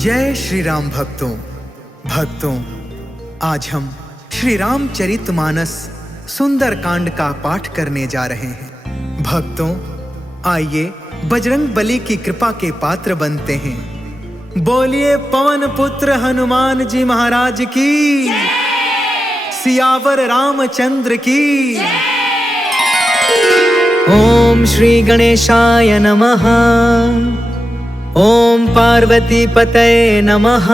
जय श्री राम भक्तों, आज हम श्री रामचरितमानस सुंदर कांड का पाठ करने जा रहे हैं। भक्तों, आइए बजरंग बली की कृपा के पात्र बनते हैं। बोलिए पवन पुत्र हनुमान जी महाराज की, सियावर रामचंद्र की। ओम श्री गणेशाय नमः। ओम पार्वती पतये नमः।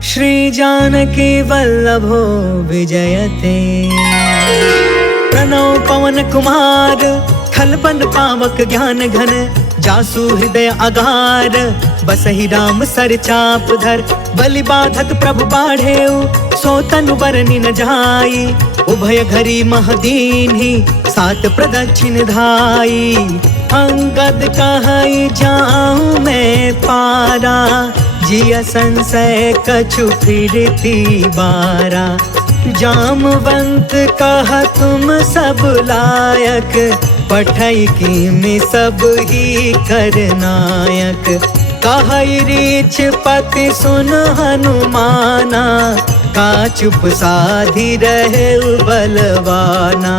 श्री जानकी वल्लभो विजयते। प्रणव पवन कुमार, खलबन पावक ज्ञान घन। जासु हृदय अगार, बसहि राम सर चाप धर। बलि बाधक प्रभु बाढ़ेउ, सो तनु बरनि न जाई। उभय घरी महदीन्हि, सात प्रदक्षिण धाई। अंगद कहई जाऊं मैं पारा, जिया संशय कछु फिरती बारा। जामवंत कह तुम सब लायक, पठई की में सब ही करनायक। कहई रीछ पति सुन हनुमाना, का चुप साधी रहे बलवाना।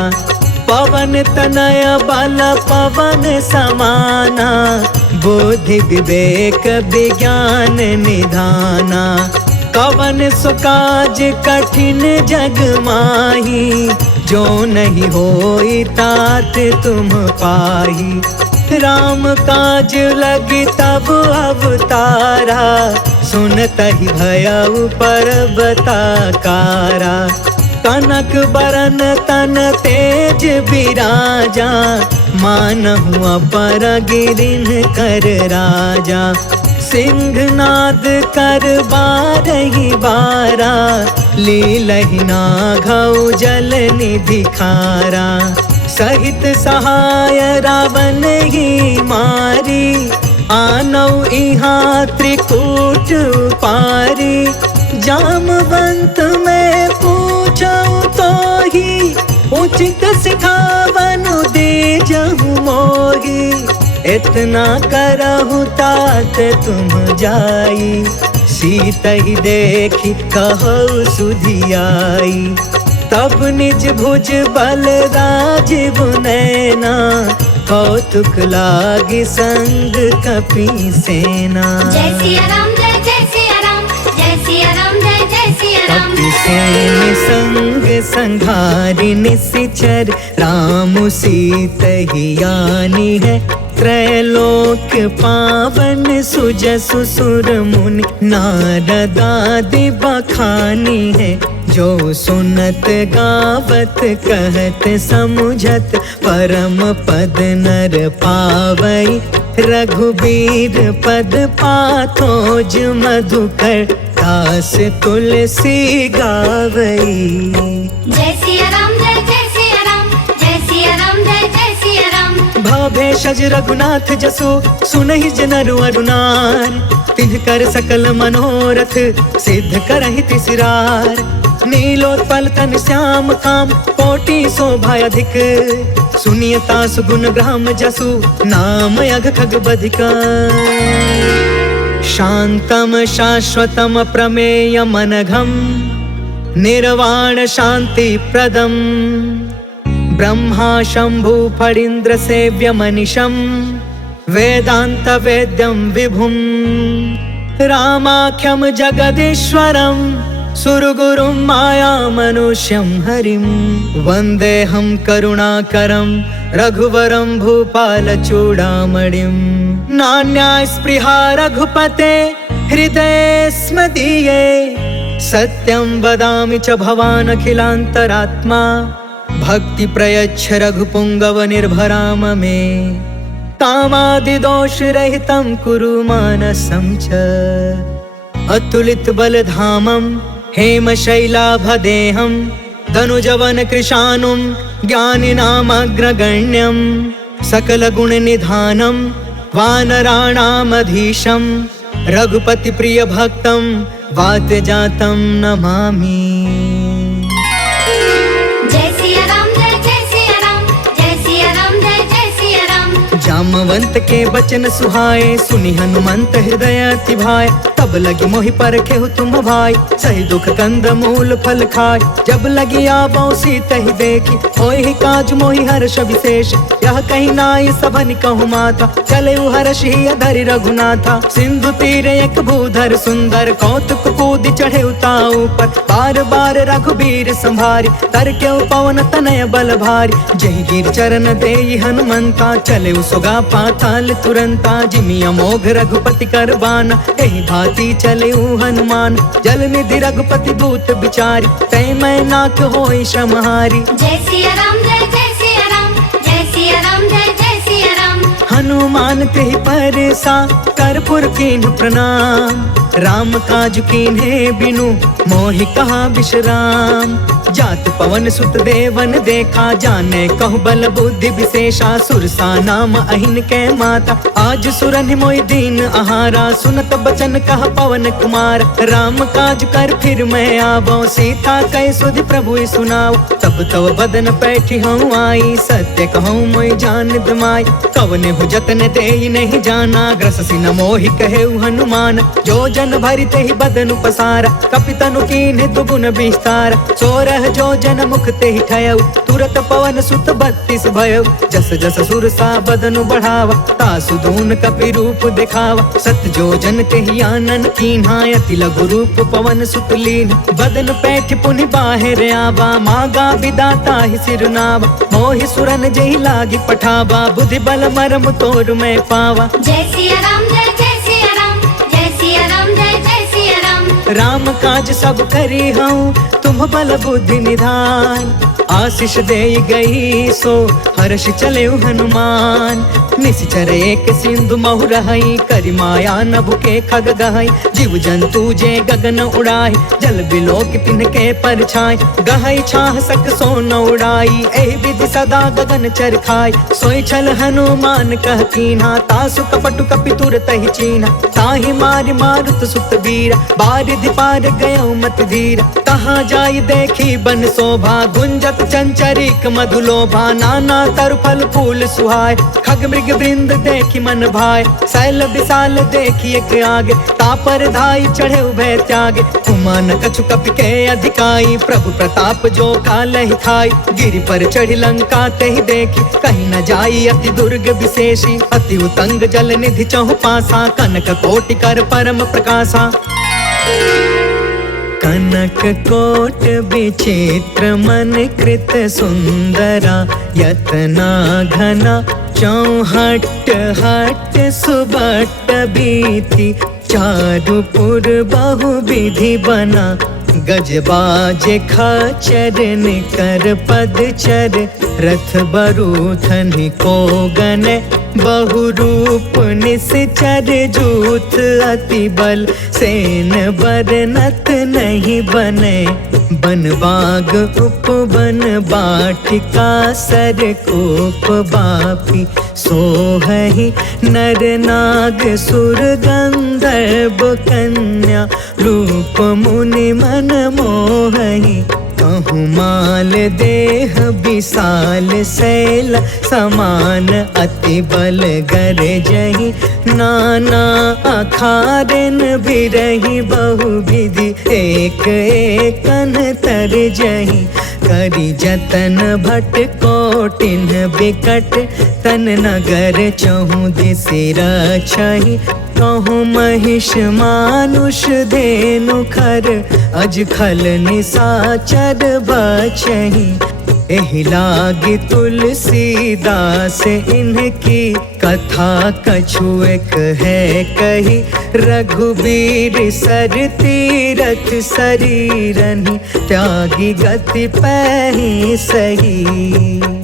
पवन तनय बल पवन समाना, बुद्धि विवेक विज्ञान निधाना। कवन सुकाज कठिन जग माही, जो नहीं होई तात तुम पाही। राम काज लगी तब अवतारा, सुनतहि भयउ पर्वताकारा। कनक बरन तन तेज बिराजा, मानहु अपर गिरिन कर राजा। सिंहनाद कर बारहि बारा, लीलहि नाघउ जल निधि खारा। सहित सहाय रावण ही मारी, आनौ इहाँ त्रिकूट पारी। जामवंत में पूछऊं तो ही, उचित सिखावन दे जहु मोही। इतना करहु तात तुम जाई, सीतहि देखी कहु सुधियाई। तब निज भुज बल राजीव नैना, कौतुक लागी संग कपि सेना। जय सिया राम, जय सिया राम, जय सिया राम, जय सिया राम। कपि सेन संग संघारि निशिचर, राम सीतहि यानी है। त्रैलोक पावन सुजसु सुर मुनि, नारद आदि बखानी है। जो सुनत गावत कहत समुझत, परम पद नर पावई। रघुबीर पद पाथोज मधुकर, दास तुलसी गावई। जय सिया राम, जय सिया राम, जय सिया राम, जय सिया राम। भव भेषज रघुनाथ जसु, सुनहि जनरु अरुनार। तिन्ह कर सकल मनोरथ, सिद्ध करहि तिसिरार। नीलोत्पल तन श्याम काम, कोटि शोभा अधिक। सुनियता सुगुण ब्रह्म जसु, नाम अघ खग बधिका। शांतम शाश्वतम प्रमेय मनघम, निर्वाण शांति प्रदम। ब्रह्मा शंभु फणीन्द्र सेव्य मनिषम, वेदांत वेद्यम विभुम। रामाख्यम जगदीश्वरम, सुरगुरुं माया मनुष्यं हरिं। वन्देऽहं करुणाकरं, रघुवरं भूपाल चूडामणिं। नान्या स्पृहा रघुपते, हृदये स्मदीये। सत्यं वदामि च भवान् अखिलान्तरात्मा, भक्ति प्रयच्छ रघुपुङ्गव निर्भराम मे। कामादिदोष रहितं कुरु मानसं च, अतुलित बलधामं हेमशैलाभदेहं। तनुजवन कृशानुं, ज्ञानिनामग्रगण्यं। सकलगुणनिधानं, वानराणामधीशं। रघुपति प्रिय भक्तं, वातजातं नमामि। जय सिया राम, जय सिया राम, जय सिया राम, जय सिया राम। जामवंत के बचन सुहाए, सुनि हनुमंत हृदय अति भाए। तब लगी मोहि परखे हो तुम भाई, सही दुख कंद मूल फल खाए। जब लगी आबो सीतहि देखी, होहि काज मोहि हर्ष विशेष। यह कहीं नाई सबन कहु माथा, चले हर्ष ही अधरि रघुनाथा। सिंधु तीर एक भूधर सुंदर, कौतुक कूद चढ़े उताऊ पर। बार बार रघुबीर संभारी, तर के पवन तनय बल भारी। जहि गिर चरण देई हनुमंता, चले सुगा पाताल तुरंता। जिमि अमोघ रघुपति करबाना, एहि भांति चले हनुमान। जल निधि रघुपति दूत बिचारी, तै मैं नाथ होई श्रमहारी। जय सिया राम जय सिया राम, जय सिया राम जय सिया राम। हनुमान तेहि परसा, कर्पूर कीन्ह प्रणाम। राम काज कीन्हे बिनु, मोहि कहा विश्राम। जात पवन सुत देवन देखा, जाने कहु बल बुद्धि विशेषा। सुरसा नाम अहिन के माता, आज सुरनि मोहि दीन आहारा। सुनत बचन कहा पवन कुमार, राम काज कर फिर मैं आवो। सीता कह सुधि प्रभु सुनाओ, तब तव बदन पैठी हूँ आई। सत्य कहूँ मोहि जान दमाई, कवने भु जतन देहि नहीं जाना। ग्रससि न मोहि कहे हनुमान, जो जन भरि तेहि बदनु पसारा। कपितनु कीन्हे दुगुन विस्तार, सोरह जो जन मुख तेहि ठयउ। तुरत पवन सुत 32 भयउ, जस जस सुरसा बदनु बढ़ावा। तासु दून कपि रूप दिखावा, सत जो जन तेहि आनन कीन्हा। अति लघु रूप पवन सुत लीन, बदन पैठ पुनि बाहिर आवा। मागा विदाता ही सिरनावा, मोहि सुरन जेहि लागी पठावा। बुद्धि बल मरम तोर मैं पावा। जय सिया राम जय सिया राम, जय सिया राम जय सिया राम। राम काज सब करी हूँ, तुम बल बुद्धि निधान। आशीष दे गई सो, हर्ष चले हनुमान। निश्चर एक सिंधु महु रहई, करि माया नभु के खग गहई। जीव जंतु जे गगन उड़ाई, जल बिलोक तिनके परछाई। गहई छाह सक सो न उड़ाई, एहि विधि सदा गगन चर खाई। सोई छल हनुमान कह कीन्हा, तासु कपटु कपि तुरत ही चीन्हा। ताहि मारि मारुत सुत वीरा, बारिधि पार गयो मत धीरा। कहाँ जाई देखी बन शोभा, गुंजत चंचरिक मधुलोभा। नाना तरु फल फूल सुहाय, खग मृग वृंद देखी मन भाय। शैल विशाल देखी एक आगे, तापर धाई चढ़े उभय त्यागे। उमान कछु कपि के अधिकाई, प्रभु प्रताप जो कालहि खाई। गिरि पर चढ़ी लंका तेहि देखी, कहीं न जाई अति दुर्ग विशेषी। अति उतंग जल निधि चहु पासा, कनक कोटि कर परम प्रकाशा। कनक कोट विचित्र मन कृत सुंदरा। यतना घना चौहट हट सुबट बीती। चारु पुर बहु विधि बना, गजबाज खचर निकर पदचर। रथ बरूथन को गन, बहु रूप निश्चर। जूथ अति बल, सेन बरनत नहीं बने। बन बाग उपवन बाटिका, सर कोप बापी। सोहहि नर नाग सुर गंधर्व कन्या। रूप मुनि मन मोहहि, कहूँ माल देह विशाल। शैल समान अति बल गरजहि, नाना अखारन बिरहि। बहु विधि एक एकन तरजहि। करि जतन भट कोटिन बिकट, तन नगर चहु दिसि रक्षहि। कहूँ महिष मानुष धेनु खर, अज खल निसाचर बचहि। एहि लागी तुलसीदास इनकी, कथा कछु एक है कही। रघुबीर सर तीरथ शरीरनि, त्यागी गति पैहि सही।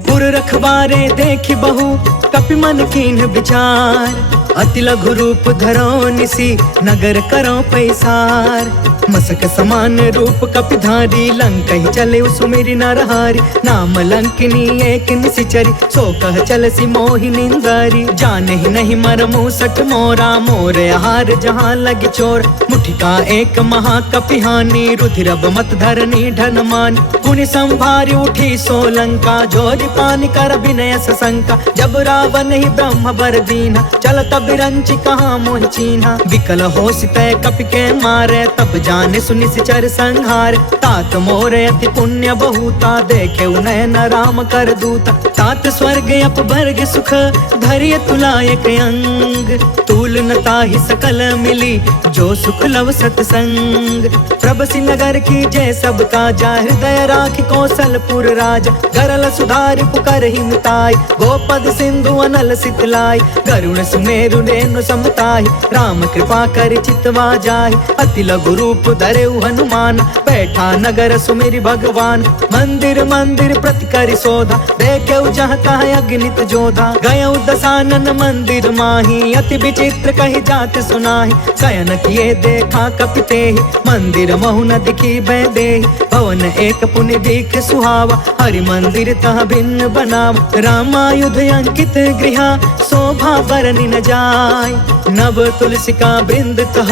पुर रखवारे देखि बहु, कपि मन कीन्ह विचार। अति लघु रूप धरो निसी, नगर करो पैसार। मसक समान रूप कपिधारी, लंकहि चले सुमिरि नरहारी। नाम लंकिनी एक निशिचरी, सो कह चलसि मोहि निंदारी। जानहि नहीं मरमु सठ मोरा, मोर आहार जहाँ लगी चोर। मुठिका एक महाकपिहानी, रुधिरब मत धरनी ढन मानी। पुनि संभारी उठी सो लंका, जोरि पानी कर विनय सशंका, जब रावण ही ब्रह्म बर दीना, चलत बिरंच कहाँ मोह चीन्हा। विकल हो सितय कपि के मारे, तब जाने सुनि सिचर संहार। तात मोरे अति पुण्य बहुता, देखे नयन राम कर दूता। तात स्वर्ग अपवर्ग सुख, धैर्य तुलायक अंग। तूल न ताहि सकल मिली, जो सुख लव सतसंग। प्रभसि नगर की जय सब काजा, हृदय राखि कौशलपुर राजा। गरल सुधारि पुकर ही मिताई, गोपद सिंधु अनल सितलाई। गरुण सुमेरु रेणु समताहि, राम कृपा कर चितवा जाहि। अति लघु रूप धरेउ हनुमान, बैठा नगर सुमिरि भगवान। मंदिर मंदिर प्रति करि शोधा, देखेउ जहाँ तहाँ अगणित जोधा। गयउ दसानन मंदिर माही, अति विचित्र कहि जात सुनाहि। शयन किए देखा कपि तेहि, मंदिर महु न दिखी देहि। भवन एक पुनि दीख सुहावा, हरि मंदिर तह भिन्न बनावा। रामायुध अंकित गृह, शोभा बरनि न जाय। नव तुलसिका वृंद तह,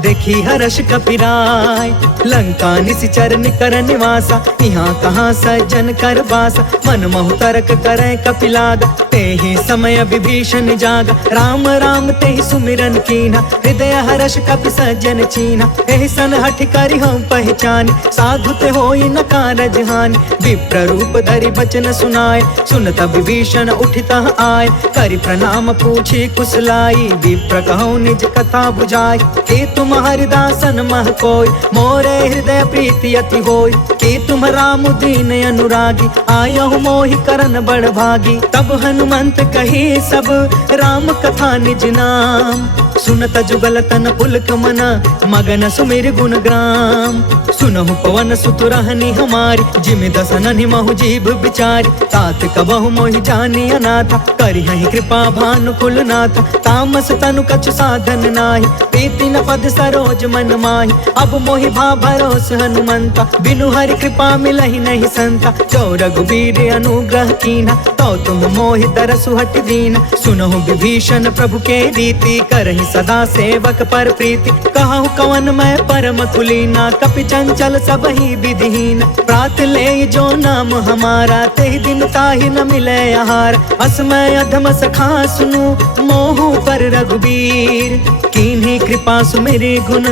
देखी हर्ष कपिराय। लंका निशिचर निकर निवासा, यहाँ कहाँ सज्जन कर बासा। मन महु तर्क करे कपिलागा, तेहि समय विभीषण जागा। राम राम तेहि सुमिरन कीन्हा, हृदय हर्ष कपि सज्जन चीन्हा। एहि सन हठि करि हम पहचानी, साधु ते होई न कारज हानि। विप्र रूप धरि बचन सुनाए, सुनत विभीषण उठितः आए। करि प्रणाम पूछी कुशलाई, विप्र कहौ निज कथा बुझाई। कि तुम हरिदासन मह कोई, मोरे हृदय प्रीति अति होई। कि तुम राम दीन अनुरागी, आयहु मोहि करन बड़ भागी। तब हनुमंत कही सब, राम कथा निज नाम। सुनत जुगल तन पुलक मन, मगन सुमिर गुण ग्राम। सुनहु पवन सुत रहनी हमारी, जिमि दसन महु जीव बिचारी। तात कबहु मोहि जानी अनाथा, करिहहि कृपा भानुकुल नाथा। तामस तनु कछु साधन नाही, प्रीति न पद सरोज मन माही। अब मोहि भा भरोस हनुमंता, बिनु हरि कृपा मिलहि नहीं संता। जो रघुबीर अनुग्रह कीन्हा, तो तुम मोहि तरसु हट दीना। सुनहु विभीषण प्रभु के रीति, करहि सदा सेवक पर प्रीति। कहु कवन मैं परम कुलीना, कपि चंचल सबहि विधिहीन। प्रात ले जो नाम हमारा, तेहि दिन ताहि न मिले आहार। असमय अधम सखा सुनु, मोहु पर रघुबीर। कीन्ही कृपा सुमिरि गुण,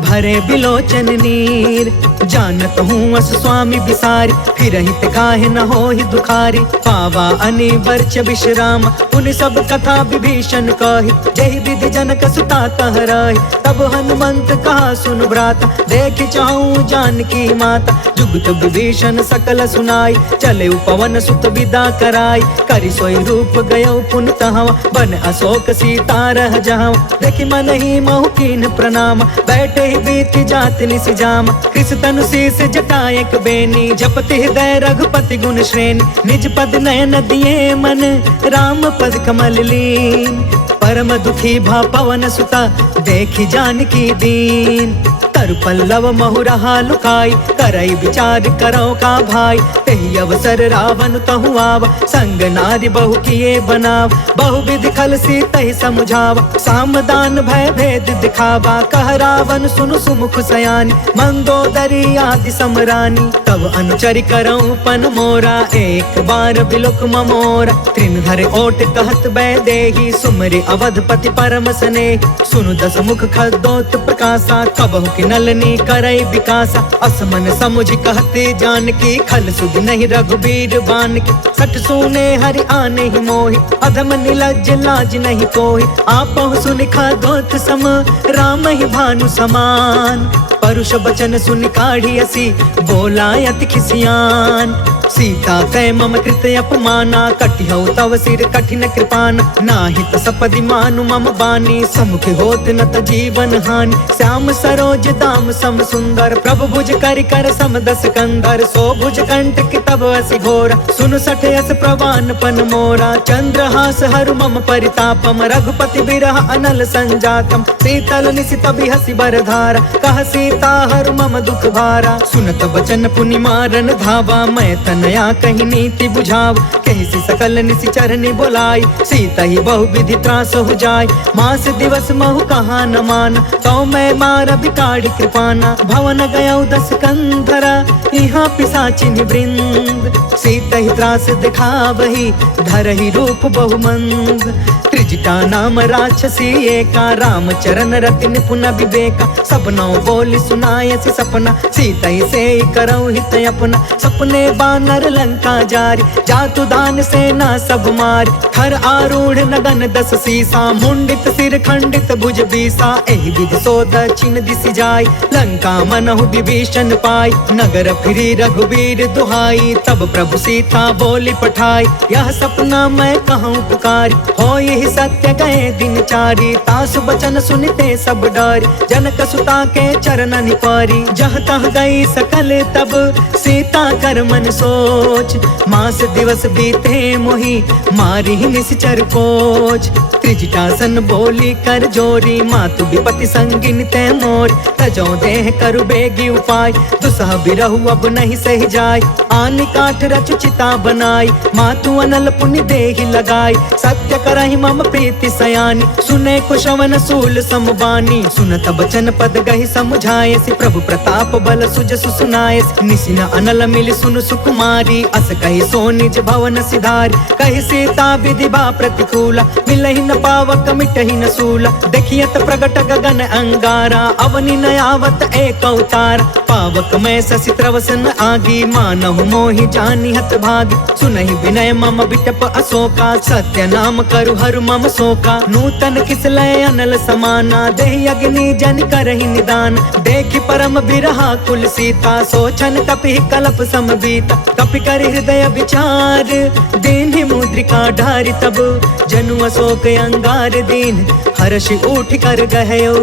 भरे बिलोचन नीर। जानत हूँ अस स्वामी बिसारी, फिर हित काहे न होहि दुखारी। पावा अनिवर्च विश्राम, उन सब कथा विभीषण कही। जहि विधि जनक सुता तह रही, तब हनुमंत कहा सुन भ्राता। देख चाहूं जानकी माता, जुगत विभीषण सकल सुनाई। चले पवन सुत विदा कराई, करि सोई रूप गयो पुन तहवा। बन अशोक सीता रह जावा, देखि मन ही महु कीन प्रणाम। बैठे ही बीत जात निस जामा, कृष तनु शीस जटायक बेनी। जपति हृदय रघुपति गुण श्रेणी, निज पद नयन दिए मन, राम पद कमल लीन। परम दुखी भा पवन सुता, देखी जानकी दीन। तरु पल्लव महु रहा लुकाई, करई विचार करो का भाई। तेहि अवसर रावण तहु आवा, संग नारी बहु किए बनाव। बहु विधि खल सीतहि समुझावा, सामदान भय भेद दिखावा। कह रावण सुनु सुमुख सयानी, मंदोदरी आदि समरानी। तब अनुचरि करऊं पन मोरा, एक बार बिलुक ममोरा। तृण धरे ओट कहत बैदेही, सुमरि अवधपति परम स्नेही। सुनु दस मुख खदोत प्रकाशा, कबहु कि नलनी करई विकासा। असमन समुझ कहते जानकी, खल सुध नहीं रघुबीर बान की। सठ सुने हरि आने ही मोहि, अधम निलज्ज लाज नहीं कोहि। आपहु सुनि खदोत सम, राम ही भानु समान। परुष बचन सुनि काढ़ी असी, बोला अति खिसियान। सीता कै मम कृत अपमाना, कटिहउ तव सिर कठिन कृपाना। नाहित सपदि मानु मम बानी, समुख होत न त जीवन हानि। श्याम सरोज दाम सम सुंदर, प्रभु भुज करि कर सम दस कंधर। सो भुज कंटक तब असि घोरा, सुन सठ यस प्रवान पन मोरा। चंद्रहास हरु मम परितापम, रघुपति बिरह अनल संजातम। शीतल निशित बिहसि बरधारा, कह सीता हरु मम दुख भारा। सुनत बचन पुनि मारन धावा, मैं तन नया कही नीति बुझाव, कही सी सकल निशिचर नि बोलाई। सीता ही बहु विधि त्रास हो जाय, मास दिवस महु कहा न मान। तो मैं मार बिकाड़ी कृपाना, भवन गया 10 कंधरा, यहाँ पिशाचिन वृंद। सीता ही त्रास दिखावही, धरहि रूप बहुमंद। त्रिजटा नाम राक्षसी एका, राम चरण रति निपुण विवेका। सपनों बोली सुनाय से सपना, सीता ही से करऊ हित अपना। सपने बानर लंका जारी, जातु दान सेना सब मारी। खर आरूढ़ नगन 10 सीसा, मुंडित सिर खंडित भुज बीसा। एहि विधि सो दक्षिण दिश जाय, लंका मनहु विभीषण पाय। नगर फिरी रघुवीर दुहाई, तब प्रभु सीता बोली पठाई। यह सपना मैं कहूँ पुकारी, हो यही सत्य गए दिन चारी। तासु बचन सुनते सब डर, जनक सुता के चरण निपारी। जह तह गई सकल तब, सीता कर मन सोच। मास दिवस बीते मोहि, मारी निश्चर कोच। त्रिजटासन बोली कर जोरी, मातु विपति संगिन ते मोर। तजो देह करु बेगी उपाय, दुसह बिरहु अब नहीं सही जाय। आन काठ रचु चिता बनाई, मातु अनल पुण्य देहि लगाई। सत्य करहि मम प्रीति सयानी, सुने कुशवन सूल समबानी। सुनत बचन पद गहि समझाए, प्रभु प्रताप बल सुजसु सुनाए। निसिन अनल मिल सुन सुकुमारी, अस कहि सो निज भवन सिधारी। कहि सीता विधि बा प्रतिकूला, मिलहि न पावक मिटहि न सूला। देखियत प्रगट गगन अंगारा, अवनि न आवत एक अवतार। पावक में शशि त्रवसन आगी, मानहु मोहि जानि हत भागी। सुनहि विनय मम बिटप अशोका, सत्य नाम करु हरु मम शोका। नूतन किसलय अनल समाना, देहि अग्नि जन करहि निदान। देखि परम बिरहा कुल सीता, सोचन कपि कलप समबीता। कपि कर हृदय विचार, दीन्हि मुद्रिका ढारि तब। जनु अशोक अंगार दीन, हर्षि उठ कर गहयो।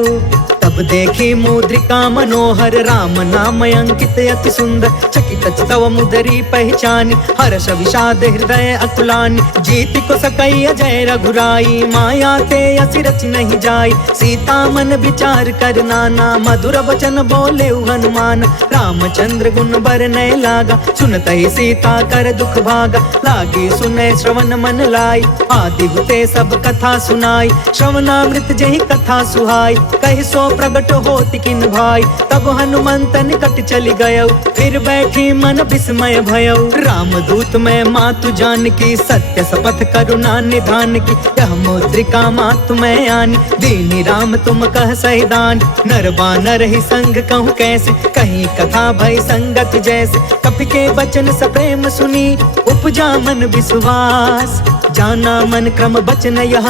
तब देखी मुद्रिका मनोहर, राम नाम अंकित अति सुंदर। चकित तव मुदरी पहचानी, हर्ष विषाद हृदय अकुलानी। जीति को सकई अजय रघुराई, माया ते असि रच नहीं जाई। सीता मन विचार कर नाना, मधुर वचन बोले हनुमान। रामचंद्र गुण बरनय लागा, सुनत ही सीता कर दुख भागा। लागी सुनय श्रवण मन लाई, आदि हुते सब कथा सुनाई। श्रवणामृत जहि कथा सुहाई, कहि सो प्रगट होति किन भाई। तब हनुमंत निकट चली गयो, फिर बैठी मन विस्मय भयो। राम दूत में मातु जान की, सत्य शपथ करुणा निधान की। यह मुद्रिका मातु में आनी, दीनी राम तुम कह सही दान। नर बानर ही संग कहूँ कैसे, कहीं कथा भई संगत जैसे। कपि के वचन सप्रेम सुनी, उपजा मन विश्वास। जाना मन क्रम बचन यह,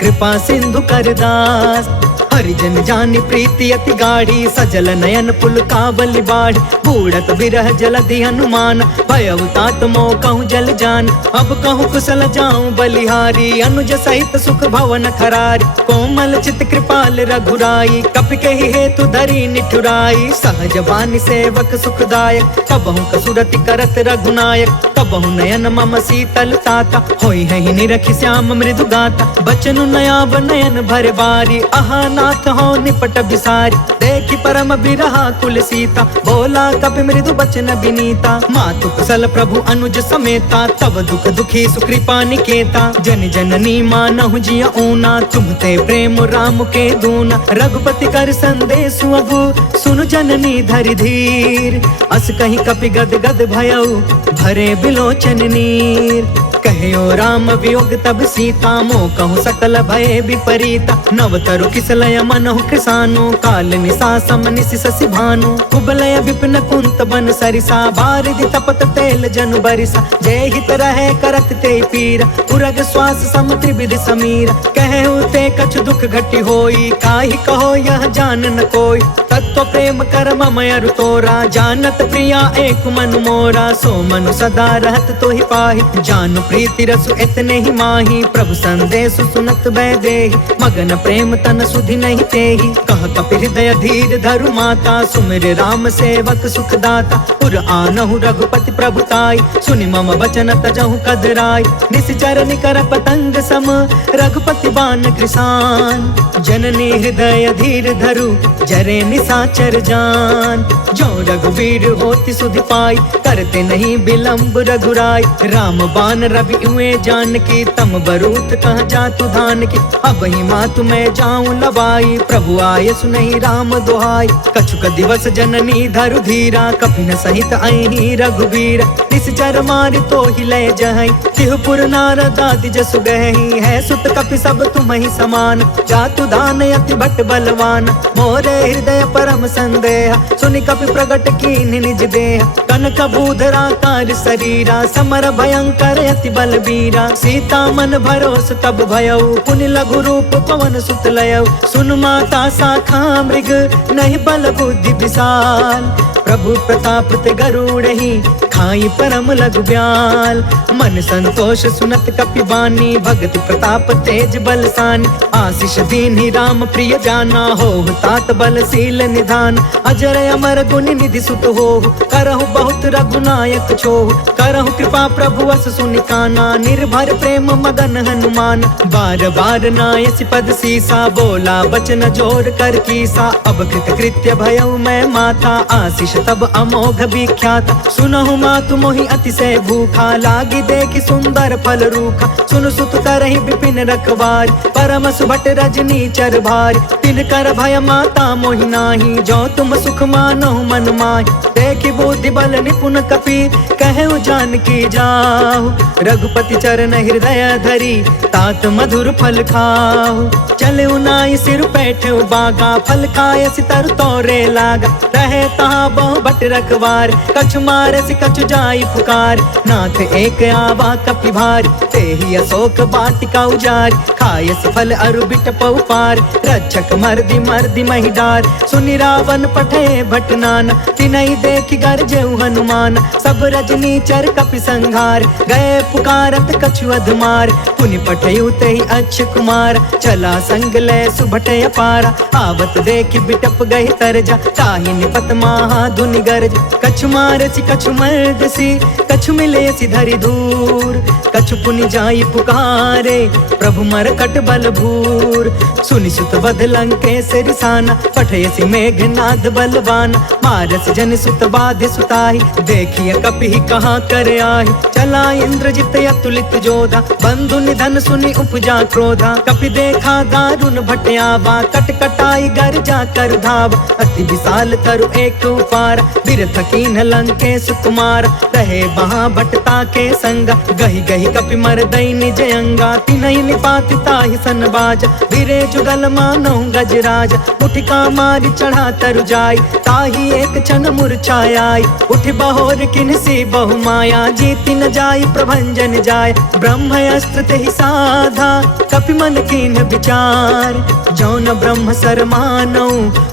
कृपा सिंधु कर दास। हरिजन जानि प्रीति अति गाढ़ी, सजल नयन पुल कावली बाढ़। बूढ़त बिरह जलधि हनुमान, भयउ तात मोह कहूँ जल जान। अब कहूँ कुशल जाऊं बलिहारी, अनुज सहित सुख भवन खरारी। कोमल चित कृपाल रघुराई, कपि कहि हेतु धरी निठुराई। सहज बानी सेवक सुखदायक, कबहु कसुरति करत रघुनायक। कबहु नयन मम शीतल ताता, होई है निरखि श्याम मृदु गाता। बचनु नयाब नयन भर बारी, आहा नाथ हो निपट बिसारी। देखि परम बिरहा कुल सीता, बोला कपि मृदु बचन विनीता। मातु कुशल प्रभु अनुज समेता, तब दुख दुखी सुकृपा निकेता। जन जननी मानहु जिय ऊना, तुमते प्रेम राम के दूना। रघुपति कर संदेशु अगु, सुनु जननी धरि धीर। अस कहीं कपि गद गद भयउ, भरे बिलोचन नीर। कहो राम वियोग तब सीता, मोह कहूँ सकल भय विपरीता। नव तरु किसलय मनहु कृसानु, काल निशा सम निशि शशि भानु। कुबलय विपिन कुंत बन सरिसा, बारिधि तपत तेल जनु बरिसा। जय हित रहे करत ते पीरा, उरग श्वास सम त्रिविधि समीरा। कहु ते कछु दुख घटी होई, काहि कहो यह जान न कोई। तत्व प्रेम कर मम अरु तोरा, जानत प्रिया एक मनु मोरा। सो मनु सदा रहत तो ही पाहि, जानु प्रीति रसु इतने ही माही। प्रभु संदेश सुनत भय देहि, मगन प्रेम तन सुधि नहीं तेहि। कह कपि हृदय धीर धरु माता, सुमिर राम सेवक सुखदाता। पुर आनहु रघुपति प्रभुताई, सुनि मम बचन तजहु कदराई। निश्चर निकर पतंग सम, रघुपति बान कृसान। जननी हृदय धीर धरु जरे निशाचर जान। जो रघुवीर होति सुधि पाई, करते नहीं विलंब रघुराई। राम बान रवि हुए जान की, तम बरूत कह जातु धान की। अब ही मातु मैं जाऊं लवाई, प्रभु आय सुनहि राम दुहाई। कछुक दिवस जननी धरु धीरा, कपिन सहित अहि रघुवीर। निश्चर मारि तो ही लय जहई, तिहुपुर नारद आदि जसु गहई। है सुत कपि सब तुम्हि समान, जातु दान अति भट बलवान। मोरे हृदय परम संदेह, सुनि कपि प्रगट कीन्हि निज देह। कनक बूधरा कार शरीरा, समर भयंकर अति बलबीरा। सीता मन भरोस तब भयउ, पुनि लघु रूप पवन सुत लयउ। सुन माता शाखा मृग, नहीं बल बुद्धि विशाल। प्रभु प्रताप ते गरुड़हि, खाई परम लघु ब्याल। मन संतोष सुनत कपि बानी, भगति प्रताप तेज बलसानी। आशीष दीन्हि राम प्रिय जाना, होहु तात बलशील निधान। अजर अमर गुनि निधि सुत होहु, करहु बहुत रघुनायक छोहु। करहु कृपा प्रभु अस सुनि काना, निर्भर प्रेम मगन हनुमान। बार बार नायसि पद सीसा, बोला बचन जोर कर कीसा। अब कृत कृत्य भयउ मैं माता, आशीष तब अमोघ विख्यात। सुनहु मातु मोहि अतिशय भूखा, लागी देखि सुंदर फल रूखा। सुन सुत करहि विपिन रखवार, परम सुभट रजनी चर भार। तिन कर भय माता मोहि नाही, जो तुम सुख मानहु मन माहि। देखि बुद्धि बल निपुण कपि, कहु जानकी जाहु। रघुपति चरण हृदय धरी, तात मधुर फल खाहु। चले नाई सिर बैठे बागा, फल खाए सितर तोरे लागा। रहे तहाँ बहु भट रखवार, कछु मारसि कछु जाई पुकार। नाथ एक आवा कपि भारी, तेहि अशोक वाटिका उजारी। खायस फल अरु बिटपउ पार, रक्षक मर्दि मर्दि महि डार। सुनि रावण पठे भट नाना, तिनहि देखि गरजेउ हनुमान। सब रजनी चर कपि संघार, गए पुकारत कछु अधमार। पुनि पठेउ तेहि अक्ष कुमार, चला संग लय सुभट अपारा। आवत देखि बिटप गहि तरजा, ताहि निपत महा धुनि गरज। कछु मारसि कछु मर्दसि, कछु मिलेसि धरि धूर। कछु पुनि जाई पुकारे, प्रभु मरकट बल भूर। सुनि सुत बध लंकेश रिसाना, पठयसि मेघनाद बलवान। मारस जन सुत बाधि सुताहि, देखिए कपि कहाँ कर आहि। चला इंद्रजित अतुलित जोधा, बंधु निधन सुनि उपजा क्रोधा। कपि देखा दारुण भट आवा, कट कटाई गर्जा कर धावा। अति विशाल तरु एक उपार, बिरथ कीन्ह लंकेश कुमार। रहे वहाँ भटता के संगा, गहि गहि कपि मरदई निज अंगा। तिनहि निपाति ताहि सन बाजा, बिरे जुगल मानहु गजराज। उठिका मारि चढ़ा तरु जाई, ताहि एक क्षण मूर्छाई। उठ बहोर किन्हसी बहु माया, जीति न जाई प्रभंजन जाय। ब्रह्म अस्त्र तेहि साधा, कपि मन कीन्ह विचार। जौन ब्रह्म सर मानौ,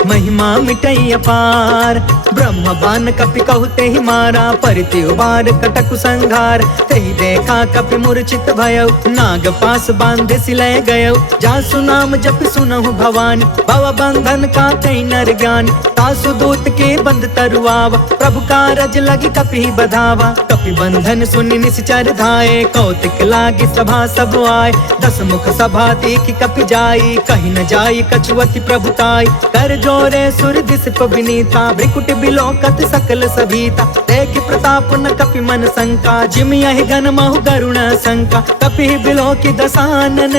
महिमा मिटई अपार। ब्रह्म बान कपि कहु तेहि मारा, परिति उबार कटकु संघार। तेहि देखा कपि मूर्छित भयउ, नाग पास बांधे सिलय गयउ। जासु नाम जप सुनहु भवानी, भव बंधन काटै नर ज्ञानी। तासु दूत के बंध तरुआवा, प्रभु कारज लगी कपि बधावा। कपि बंधन सुनि निश्चर धाये, कौतिक लागी सभा सब आए। दस मुख सभा देखि कपि जाई, कहि न जाई कछुअति प्रभुताई। कर जोरे सुर दिसप विनीता, भ्रिकुट बिलोकत सकल सभीता। देखि प्रताप न कपि मन शंका, जिम यहि घन महु गरुण शंका। कपि बिलोकि दसानन,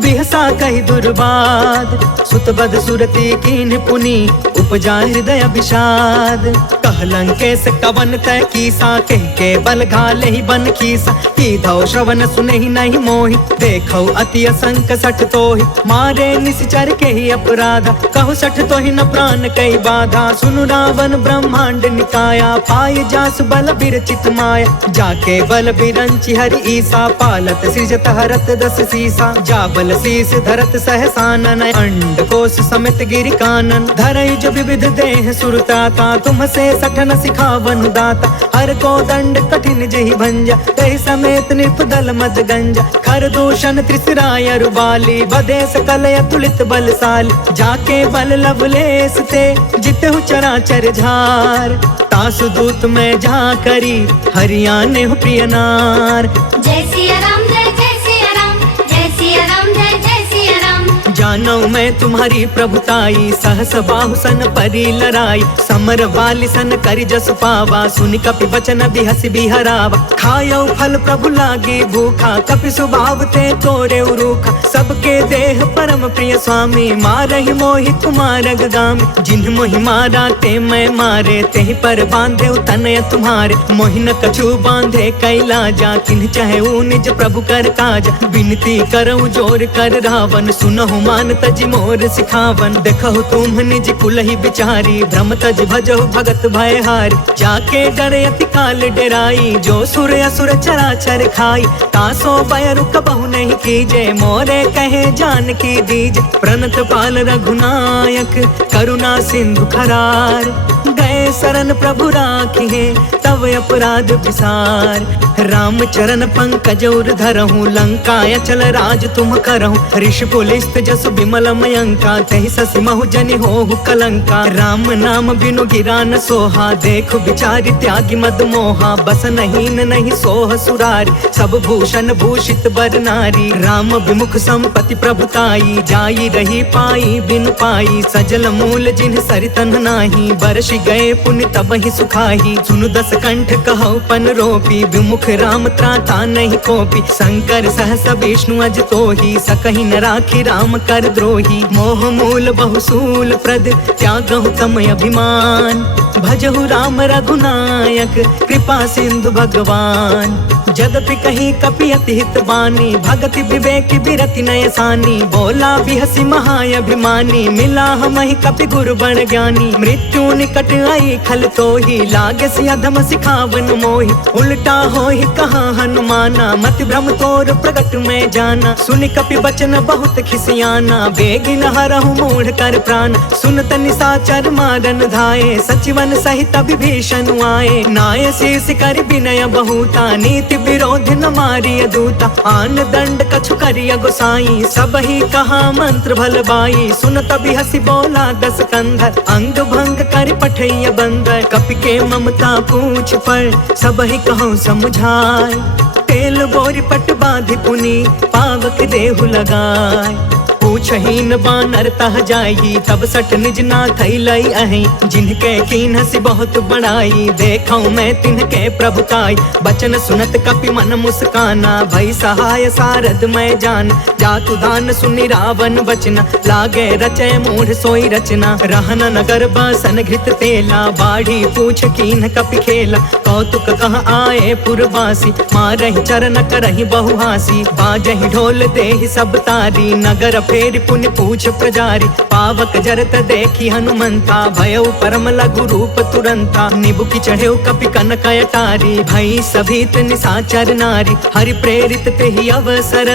बिहसा कहि दुर्बाद। सुत बध सुरति कीन्ह पुनि, उपजा हृदय विषाद। कह लंकेश कवन तय कीसा, कह के बल घाले ही बन खीसा। कीधौ श्रवण सुनहि नहीं मोहि, देखौ अति असंक सठ तोहि। मारे निश्चर के ही अपराधा, कहु सठ तोहि न प्राण कई बाधा। सुनु रावण ब्रह्मांड निकाया, पाय जासु बल बिरचित माया। जाके बल बिरंचि हरि ईसा, पालत सृजत हरत दस सीसा। जा बल शीस धरत सहसानन, अंड कोश समित गिरि कानन। धरई जो विविध देह सुरताता, तुम से सठन सिखावन दाता। हर को दंड कठिन जहि भंजा, तहि समेत नृप दल मद गंजा। खर दूषण त्रिसराय अरुबाली, बधे सकल अतुलित बलशाली। जाके बल लवलेस ते, जितहु चराचर झार। तासु दूत में जा करी, हरियाणे हो प्रिय नार। जय सिया राम, जय जय सिया राम, जय सिया राम, जय जय सिया राम। जानो मैं तुम्हारी प्रभुताई, सहस बाहु सन परी लड़ाई, समर वाली सन करि जस पावा, सुनि कपि वचन बिहसि बिहरावा। खायो फल प्रभु लागी भूखा, कपि स्वभाव थे तोरे उरूखा, सबके देह परम प्रिय स्वामी, मारहि मोहि कुमार गामी। जिन्ह मोहि मारा ते मैं मारे, तेहि पर बांधे तनय तुम्हारे, मोहि न कछु बांधे कैलाजा, किन्ह चाहे ऊ निज प्रभु कर काज। विनती करऊं जोर कर रावण, सुनहु मान तज मोर सिखावन। देखहु तुम निज कुलहि बिचारी, भ्रम तज भजहु भगत भय हारी। जाके डरे अति काल डेराई, जो सुर असुर चराचर खाई। तासो भय रुक बहु नहीं कीजे, मोरे कहे जान की दीज। प्रणत पाल रघुनायक, करुणा सिंधु खरार, गए शरण प्रभु राखिए, तब अपराध विसार। राम चरण पंकज उर धरहूँ, लंका अचल राज तुम करहूँ। ऋषिपुलिस्त जसु बिमल मयंका, तहि ससि महु जनि होहु कलंका। राम नाम बिनु गिरा न सोहा, देखु बिचारी त्यागी मद मोहा। बस नहीं सोह सुरारी, सब भूषण भूषित बर नारी। राम विमुख संपत्ति प्रभुताई, जाई रही पाई बिनु पाई। सजल मूल जिन्ह सरितन नाही, बरसि गए पुण्य तब ही सुखाही। सुनु दस कंठ कहु पन रोपी, विमुख राम त्राता नहीं कोपी। शंकर सहस विष्णु अज तोही, सकहि न राखी राम कर द्रोही। मोह मूल बहुसूल प्रद, त्यागहु तम अभिमान। भजहु राम रघुनायक, कृपा सिंधु भगवान। जदपि कहीं कपि अति हित बानी, भगति विवेक बिरति नय सानी। बोला बिहसि महाअभिमानी, मिला हमहि कपि गुरु बड़ ज्ञानी। मृत्यु निकट आई खल तोही, लागे सि अधम सिखावन मोही। उल्टा होहि कहा हनुमाना, मति भ्रम तोर प्रगट में जाना। सुनि कपि बचन बहुत खिसियाना, बेगिन हरहु मूढ़ कर प्राण। सुनत निशाचर मारन धाये, सचिवन सहित विभीषण आए। नाय शीस कर विनय बहुता, नीति विरोध न मारिय दूता। आन दंड कछु करिय गोसाई, सब ही कहा मंत्र भल बाई। सुनत बिहसि बोला दस कंधर, अंग भंग कर पठैय बंदर। कपि के ममता पूछ पर, सब ही कहूँ समुझाय। तेल बोरी पट बांधि पुनि, पावक देहु लगाय। पूछहीन बानर तह जाई, तब सठ निज नाथ लई अहि। जिनके कीन हसी बहुत बड़ाई, देखऊं मैं तिनके प्रभुताई। बचन सुनत कपि मन मुस्काना, भई सहाय सारद मैं जान। जातु दान सुनि रावण बचना, लागे रचय मूढ़ सोई रचना। रहन नगर बसन घृत तेला, बाढ़ी पूछ कीन कपि खेला। कौतुक कह आए पुरवासी, मारहि चरण करहि बहुहासी। बाजहि ढोल देहि सब तारी, नगर फेरि पुनि पूछ प्रजारी। पावक जरत देखी हनुमंता, भयउ परम लघु रूप तुरंता। निबुकि चढ़ेउ कपि कनक अटारी, भई सभीत निशाचर नारी। हरि प्रेरित तेहि अवसर,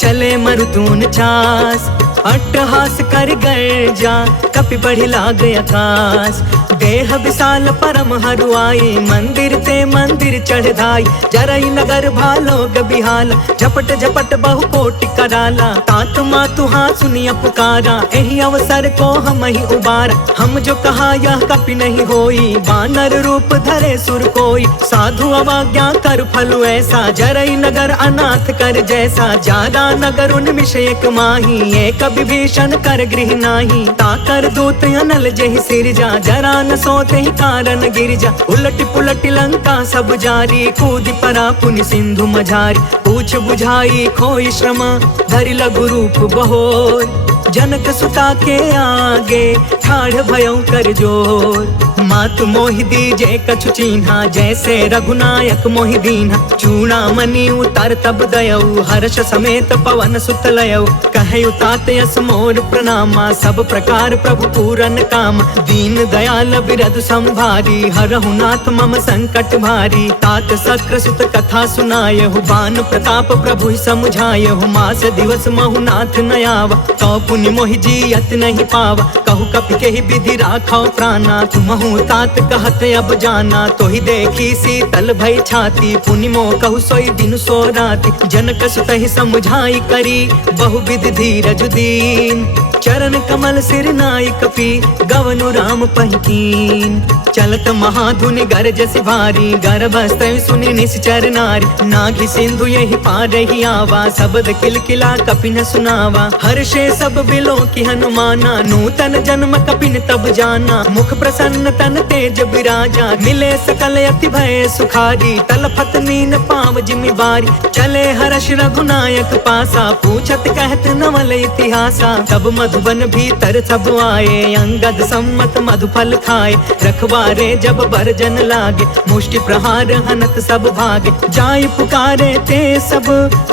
चले मरुतून चास। अट्टहास कर गर्जा, कपि बढ़ि लाग आकाश। देह विशाल परम हरुआई, मंदिर ते मंदिर चढ़ धाई। जरई नगर भालोग बिहाल, झपट झपट बहु कोटि कराला। तात मातु हाँ सुनिया पुकारा, एहि अवसर को हम ही उबारा। हम जो कहा यह कपि नहीं होई, बानर रूप धरे सुर कोई। साधु अवज्ञा कर फलु ऐसा, जरई नगर अनाथ कर जैसा। जादा नगर उन्मिष एक माही, एक विभीषण कर गृह नाही। ताकर दूत अनल जेहि सिरजा, जरा न सोते ही कारण गिरजा। उलट पुलट लंका सब जारी, कूदि परा पुनि सिंधु मझारी। पूछ बुझाई खोई श्रम, धरि लघु रूप बहोर। जनक सुता के आगे, ठाढ़ भयउ कर जोर। मातु मोहि दीजे कछु चीन्हा, जैसे रघुनायक मोहि दीन्हा। चूड़ामणि उतर तब दयऊ, हर्ष समेत पवन सुत लयऊ। कहयु तात यस मोर प्रणामा, सब प्रकार प्रभु पूरन काम। दीन दयाल बिरधु संभारी, हरहु नाथ मम संकट भारी। तात सक्र सुत कथा सुनायहु, बान प्रताप प्रभु समुझायहु। मास दिवस महु नाथ न आवा, कौ पुनि मोहि जियत नहीं पावा। कहु कपि केहि विधि राखौ प्राणा, तुमहु कहूँ तात कहत अब जाना, तो ही देखी शीतल भई छाती। पुनि मो कहु सोई दिन सो राति, जनक सुतहि समझाई करी बहुविध धीरज दीन। चरण कमल सिर नाई कपि गवनु राम पहिकीन। चलत महाधुनि गरजसि भारी, गर्भस्थ सुनि निश्चर नारी। नाघि सिंधु यही पार ही आवा, शब्द किलकिला कपिन सुनावा। हर्षे सब बिलो की हनुमाना, नूतन जन्म कपिन तब जाना। मुख प्रसन्न तन तेज विराजा, मिले सकल अति भय सुखारी। तलफत नीन पाव जिमि बारी, चले हर्ष रघुनायक पासा। पूछत कहत नवल इतिहासा, तब मधुबन भीतर सब आए। अंगद सम्मत मधुफल खाए, रखवारे जब बरजन लागे। मुष्टि प्रहार हनत सब भागे, जाय पुकारे ते सब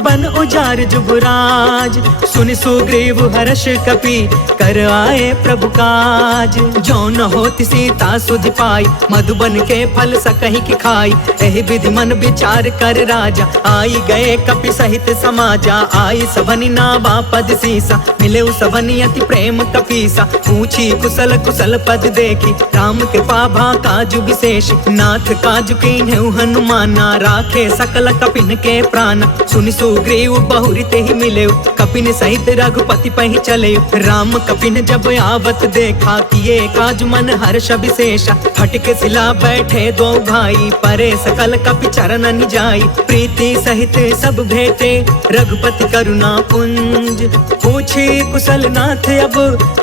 बन उजार जुबराज। सुनि सुग्रीव हर्ष कपि कर आए प्रभु काज। जो न होति सीता सुधि पाई, मधुबन के फल सकहि की खाई। एहि विधि मन विचार कर राजा, आई गए कपि सहित समाजा। आई सबनि नावा पद सीसा, मिले सबनि अति प्रेम कपीसा। पूछी कुशल कुशल पद देखी, राम कृपा भा काजु विशेष। नाथ काजु कीन्हु हनुमाना, राखे सकल कपिन के प्राण। सुनि सुग्रीव बहुरी तेहि मिले, कपिन सहित रघुपति पहि चले। राम कपिन जब आवत देखा, किए काज मन हर्ष विशेषा। फटके सिला बैठे दो भाई, परे सकल कपि चरण जाई। प्रीति सहित सब भेटे, रघुपति करुणा पुंज। पूछी कुशल नाथ अब,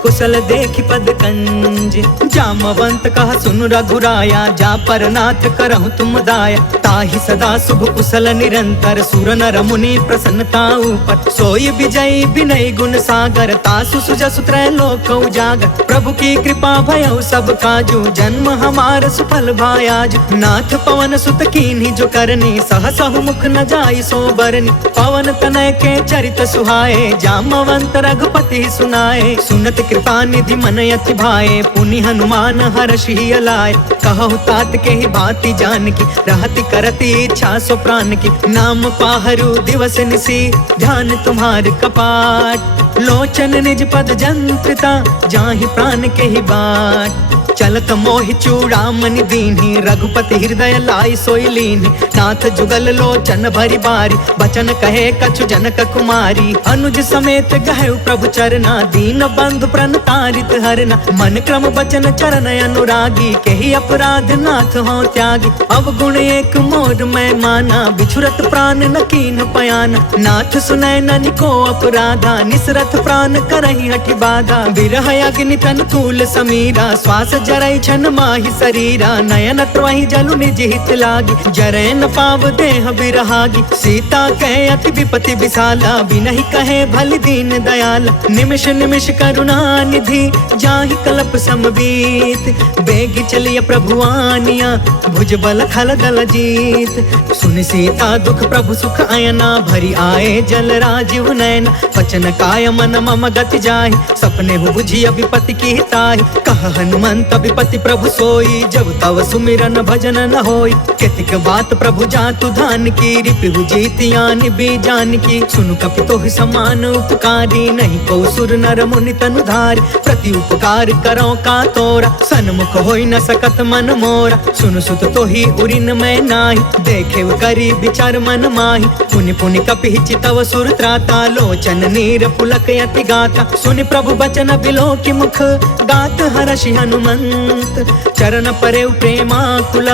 कुशल देखि पद कंज। जामवंत कहा सुन रघुराया, जा पर नाथ करहु तुम दाया। ताहि सदा शुभ कुशल निरंतर, सुर नर मुनि प्रसन्नता ऊपर। सोई विजयी विनय गुण सागर, तासु सुजसु त्रैलोक उजागर। प्रभु की कृपा भयउ सब काजू, जन्म हमार सुफल भायाज। नाथ पवन सुत कीन्ही जो करनी, सहसहु मुख न जाई सो बरनी। पवन तनय के चरित सुहाए, जामवंत रघुपति सुनाए। सुनत कृपा निधि मन अति भाए, पुनि हनुमान हर्षि अलाए। कहु तात के ही बाती जान की, रहति करती इच्छा सो प्राण की। नाम पाहरु दिवस निसी, ध्यान तुम्हार कपाट। लोचन निज पद जंत्रिता, जाहि प्राण के ही बाट। चलत मोहि चूड़ामणि दीन्ही, रघुपति हृदय लाई सोई लीन्ही। नाथ जुगल लोचन भरी बारी, बचन कहे कछु जनक कुमारी। अनुज समेत गहु प्रभु चरना, दीन बंधु प्रण तारित हरना। मन क्रम बचन चरण अनुरागी, केहि अपराध नाथ हो त्यागी। अवगुण एक मोर मैं माना, बिछुरत प्राण न कीन्ह पयाना। नाथ सुनय ननिको अपराधा, निसरथ प्राण करहि हठि बाधा। बिरह अग्नि तन तूल समीरा, श्वास जरई छन माहि शरीरा। नयन त्वहि जलु निज हित लागी, जरै न पाव देह बिरहागी। सीता कहे अति विपति विशाला, बिनहि कहे भल दीन दयाला। निमिष निमिष करुणा निधि, जाहि कल्प समबीत। बेगी चलिय प्रभु आनिया, भुज बल खल दल जीत। सुनि सीता दुख प्रभु सुख अयना, भरी आए जल राजीव नयना। वचन काय मन मम गति जाहि, सपने हु बुझी विपति की ताहि। कह हनुमंत विपति प्रभु सोई, जब तव सुमिरन भजन न होई। केतिक बात प्रभु जातु धान की, रिपु जीति आन बीजान की। सुनु कपि तोहि समान उपकारी, नहीं को सुर नर मुनि तनु धारी। प्रति उपकार करो का तोरा, सन्मुख होई न सकत मन मोरा। सुनु सुत तोहि उरिन मैं नाही, देखे करी विचार मन माही। पुनि पुनि कपि चितव सुर त्राता, लोचन नीर पुलक यति गाता। सुनि प्रभु बचन बिलो की मुख, गात हर्षि हनुमंत। चरण परे प्रेमाकुल,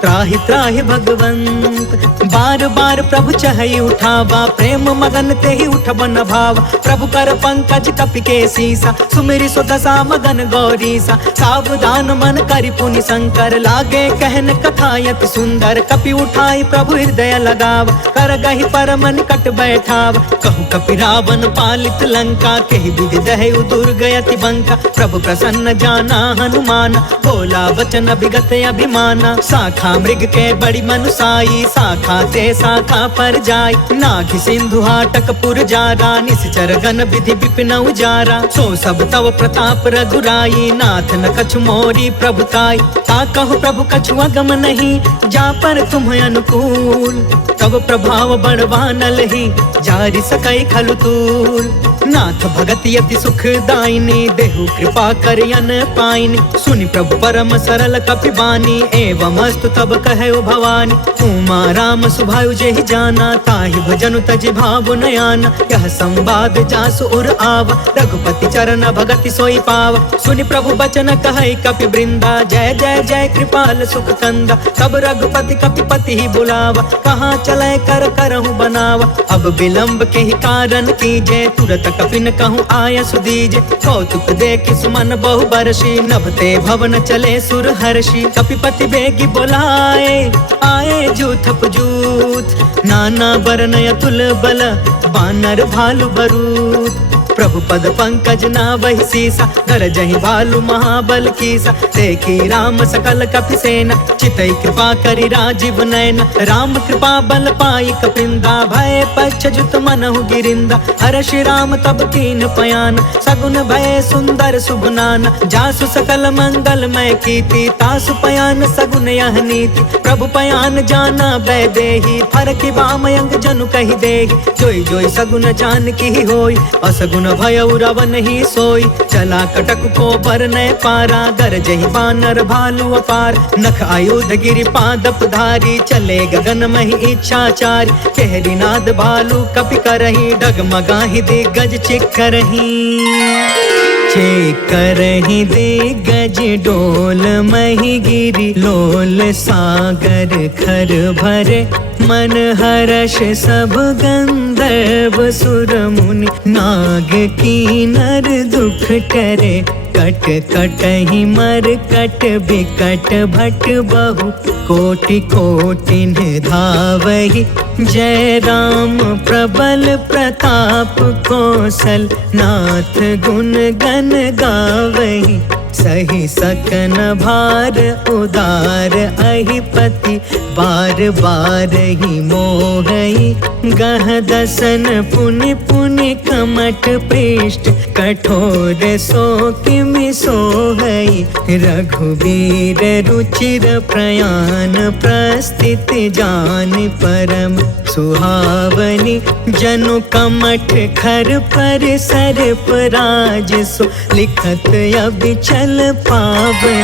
त्राहि त्राहि भगवंत। बार बार प्रभु चहई उठावा, प्रेम मगन तेहि उठबन भावा। प्रभु कर पंकज कपि के सीसा, सुमिरि सो दशा मगन गौरीसा। सावधान मन करि पुनि शंकर, लागे कहन कथा यति सुंदर। कपि उठाई प्रभु हृदय लगावा, कर गहि परम निकट बैठावा। कहु कपि रावण पालित लंका, केहि विधि दहु दुर्ग यति बंका। प्रभु प्रसन्न जाना हनुमाना, बोला वचन विगत अभिमाना। शाखा मृग के बड़ी मनुसाई, शाखा ते शाखा पर जाई। नाघि सिंधु हाटक पुर जारा, निश्चर गण विधि विपिन उजारा। सो सब तव प्रताप रघुराई, नाथ न कछु मोरी प्रभुताई। ता कहु प्रभु कछु अगम नहीं, जा पर तुम अनुकूल। तब प्रभाव बड़वानल ही, जारि सकै खलु तूल। नाथ भगत यति सुख दायिनी देहु कृपा करियन पाइनी सुनि प्रभु परम सरल कपि बानी एवं अस्तु तब कहे भवानी उमा राम सुभायु जेहि जाना ताहि भजनु तजि भाव नयाना यह संवाद जासु उर आवा रघुपति चरण भगति सोई पावा सुनि प्रभु बचन कहै कपि वृंदा जय जय जय कृपाल सुख कंदा तब रघुपति कपिपति ही बुलावा कहाँ चले कर करहु बनावा अब विलंब के ही कारण कीजे तुरत कपिन कहूँ आय सुदीजे कौतुक देखि सुमन बहु बरसी नभते भवन चले सुर हर्षि कपिपति बेगी बोलाए आए जूथप जूथ नाना बरन अतुल बल बानर भालु बरूद प्रभु पद पंकज नावहि सीसा गरजहि भालु महाबल कीसा देखी राम सकल कपि सेना चितई कृपा करि राजीव नयन राम कृपा बल पाई कपिंदा भय पश्चजुत मनहु गिरिंदा हर्षि राम तब कीन पयान सगुन भय सुंदर शुभनान जासु सकल मंगल मय कीर्ति तासु पयान सगुन यह नीति प्रभु पयान जाना बै देहि फरकि बामयंग जनु कहि देहि जोई जोई सगुन जान की होई असगुन भय रवन ही सोई चला कटक को बरने पारा गरजहि बानर भालु अपार नख आयुध गिरि पादप धारी चले गगन महि इच्छाचारी केहरी नाद भालु कपि करही डगमगाहि दिग्गज चिक्करही करही दिग्गज डोल मही गिरी लोल सागर खर भरे मन हर्ष सब गंधर्व सुर मुनि नाग की नर दुख टरे कट कटहि मर कट बिकट भट बहु कोटि कोटि धावहि जय राम प्रबल प्रताप कौशल नाथ गुण गण गावहि सही सकन भार उदार अहिपति बार बार ही मोहई गह दसन पुनि पुनि कमठ पृष्ठ कठोर सो किमि सोहई रघुवीर रुचिर प्रयाण प्रस्थित जान परम सुहावनी जनु कमठ खर पर सर्प राज सो लिखत अबिचल पावनी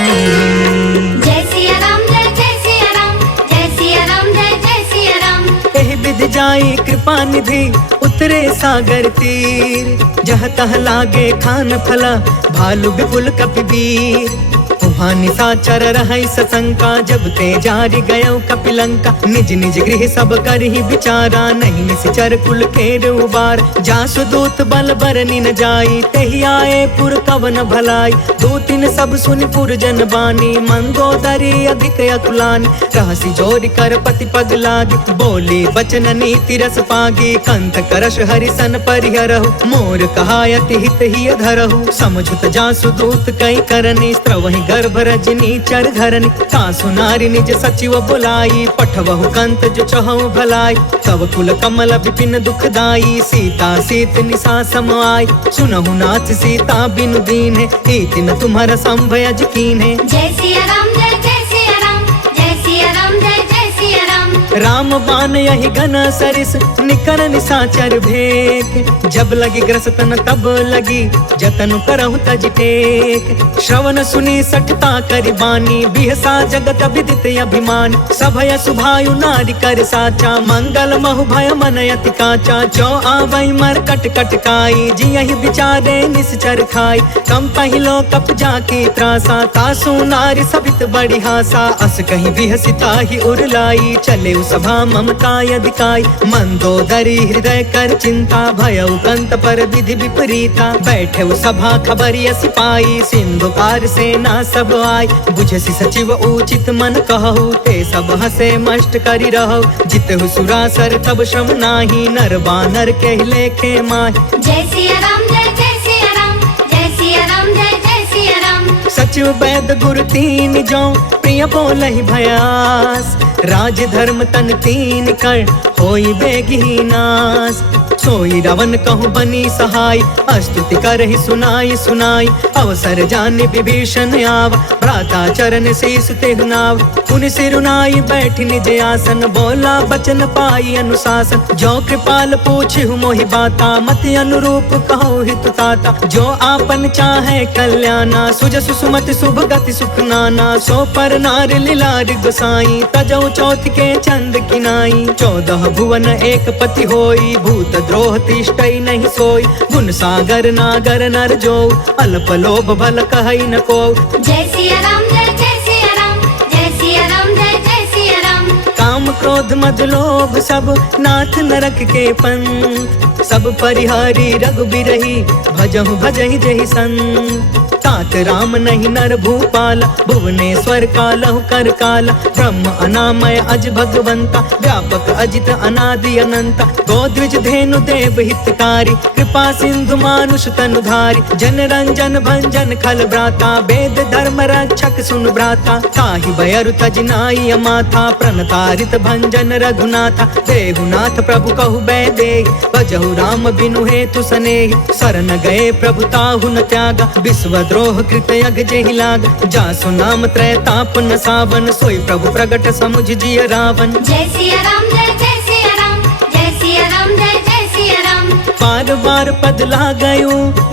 जय सिया राम जय सिया राम जय सिया राम जय सिया राम एहि विधि जाई कृपा निधि उतरे सागर तीर जह तह लागे खान फला भालु विपुल कपिवीर वहाँ निशाचर रहै सशंका जब ते जारि गयो कपिलंका निज निज गृह सब करहि विचारा नहीं निश्चर कुल केर उबार जासु दूत बल बरनि न जाई तेहि आए पुर कवन भलाई दो तीन सब सुनि पुर जन बानी मंदोदरी अधिक अकुलानी रहसी जोरि कर पति पग लागी बोली बचन नीति रस पागी कंठ करश हरिसन परिहरहु मोर कहायति हित ही धरहु समझुत जासु दूत कई करनी स्त्रवहि गर्भ रजनी चर घरनी कासु नारी निज सचिव बुलाई पठवहु कंत जो चहु भलाई तब कुल कमल विपिन दुखदाई सीता सीत निशा सम आई सुनहु नाथ सीता बिनु दीन है इतिन तुम्हारा संभयज कीन है जय सिया राम जय सिया राम जय सिया राम जय सिया राम राम बान यही घन सरिस निकर निशाचर भेक जब लगी ग्रसतन तब लगी जतन करहु तज टेक श्रवण सुनी सठता करि बानी बिहसा जगत विदित अभिमान सभय सुभायु नारी कर साचा मंगल महु भय मन अति काचा जो आवै मर कट कट काई जियहि विचारे निश्चर खाई कम पहिलो कप जाकी त्रासा तासु नारी सभित बड़ी हासा अस कहीं बिहसिता ही उरलाई चले सभा ममता अधिकाई मंदोदरी हृदय कर चिंता भयउ कंत पर विधि विपरीता बैठे सभा खबरिया सिपाही सिंधु पार सेना सब आई बुझसी सचिव उचित मन कहु ते सब हसे मष्ट करि रहु जितहु सुरासर तब श्रम नाही नर बानर के लेखे माही जय सिया राम जय सिया राम जय सिया राम जय सिया राम सचिव वैद गुरु तीन जो प्रिय बोलहि भयास राज धर्म तन तीन कर होई बेगी नाश। सोई रावण कहूँ बनी सहाय, स्तुति करहि सुनाई सुनाई। अवसर जाने विभीषण आव, भ्राता चरण शीस तेहु नाव। पुनि सिरुनाई बैठ निज आसन, बोला बचन पाई अनुशासन। जो कृपाल पूछहु मोहि बाता, मति अनुरूप कहो हित ताता। जो आपन चाहे कल्याणा, सुजसु सुमति शुभ गति सुख नाना। सो पर नार लीलार गोसाई, तजौ चौथ के चंद किनाई। 14 भुवन एक पति होई, भूत द्रोह तिष्ठई नहीं सोई। गुण सागर नागर नर जो, अल्प लोभ भल कहई न को। जय सिया राम जय सिया राम, जय सिया राम जय सिया राम। काम क्रोध मद लोभ सब नाथ नरक के पंथ। सब परिहारी रघुबीरहि, भजहु भजहि जहि संत। तात राम नहीं नर भूपाल, भुवनेश्वर कालहु कर काला। ब्रह्म अनामय अज भगवंता, व्यापक अजित अनादि अनंता। गोद्विज धेनु देव हितकारी, कृपा सिंधु मानुष तनुधारी। जन रंजन भंजन खल भ्राता, वेद धर्म रक्षक सुन भ्राता। ताहि भयरु तज नाई अमाथा, प्रणतारित भंजन रघुनाथा। देहुनाथ प्रभु कहु बैदे, भजहु राम बिनु हेतु सनेहि। शरण गए प्रभु ताहु न त्यागा, विश्व द्रोह कृत यग जेहि लाग। जासु नाम त्रैताप न सावन, सोई प्रभु प्रगट समुझ जिय रावण। जय सिया राम जय सिया राम, जय सिया राम जय सिया राम। बार बार पद लागयु,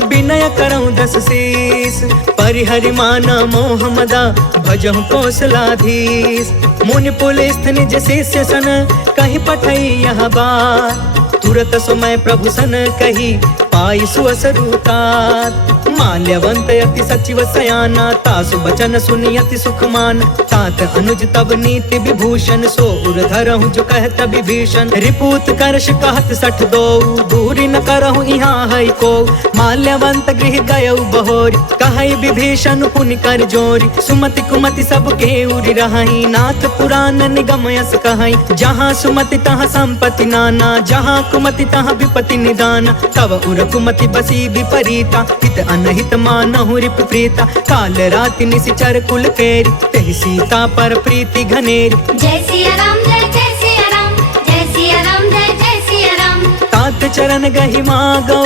विनय करऊँ 10 शीस। परिहरि माना मोह मदा, भजहु कौशलाधीश। मुनि पुलिस्थ निज शिष्य सन, कहीं पठई यह बात। तुरत समय प्रभु सन कही, पाई सुअसरुतात। माल्यवंत अति सचिव सयाना, तासु बचन सुनि अति सुखमान। तात अनुज तब नीति विभूषण, सो उर धरहु जो कहत विभीषण। रिपूत करश कहत 62, दूरी न करहु यहाँ है को। माल्यवंत गृह गयउ बहोरी, कहई विभीषण पुनि कर जोरी। सुमति कुमति सब के उरि रहई, नाथ पुराण निगम यस कहई। जहाँ सुमति तहाँ संपत्ति नाना, जहाँ कुमति तहाँ विपत्ति निदान। तब उर कुमति बसी विपरीता, हित अनहित मानहु रिप प्रीता। काल राति निशिचर कुल केरी, तेहि सीता पर प्रीति घनेरी। जय सिया राम जय सिया राम, जय सिया राम जय सिया राम। तात चरण गहि मागौ,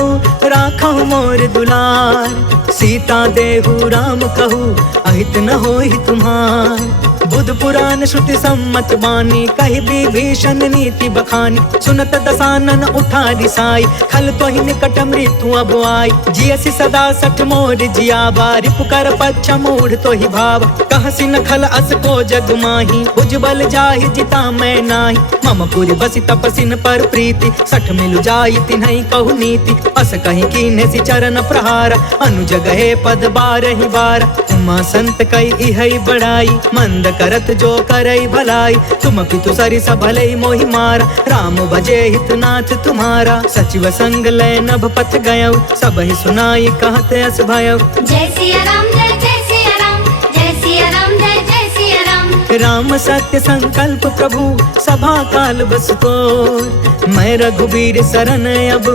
राखहु मोर दुलार। सीता देहु राम कहू, अहित न होहि तुम्हार। बुध पुराण श्रुति सम्मत बानी, कहि विभीषण नीति बखानी। सुनत दसानन उठा रिसाई, खल तोहि निकट मृत्यु अब आई। जियसि सदा सठ मोर जियावा, रिपु कर पच्छ मूढ़ तोहि भाव। कहसि न खल अस को जग माही, भुजबल जाहि जिता मैं नाही। मम पुरि बसि तपसिन पर प्रीति, सठ मिलु जाई तिन्है कहु नीति। अस कहि कीन्हे चरण प्रहार, अनुज गहे पद बारहि बार। उमा संत कई इहै बड़ाई, मंद करत जो करई भलाई। तुम पितु सरिस भले मोहि मारा, राम भजे हितनाथ तुम्हारा। सचिव संग लय नभ पथ गयौ, सबहि सुनाई कहत अस भयौ। जय सिया राम जय सिया राम, जय सिया राम जय सिया राम। राम सत्य संकल्प प्रभु, सभा काल बस तोर। मैं रघुबीर शरण अब,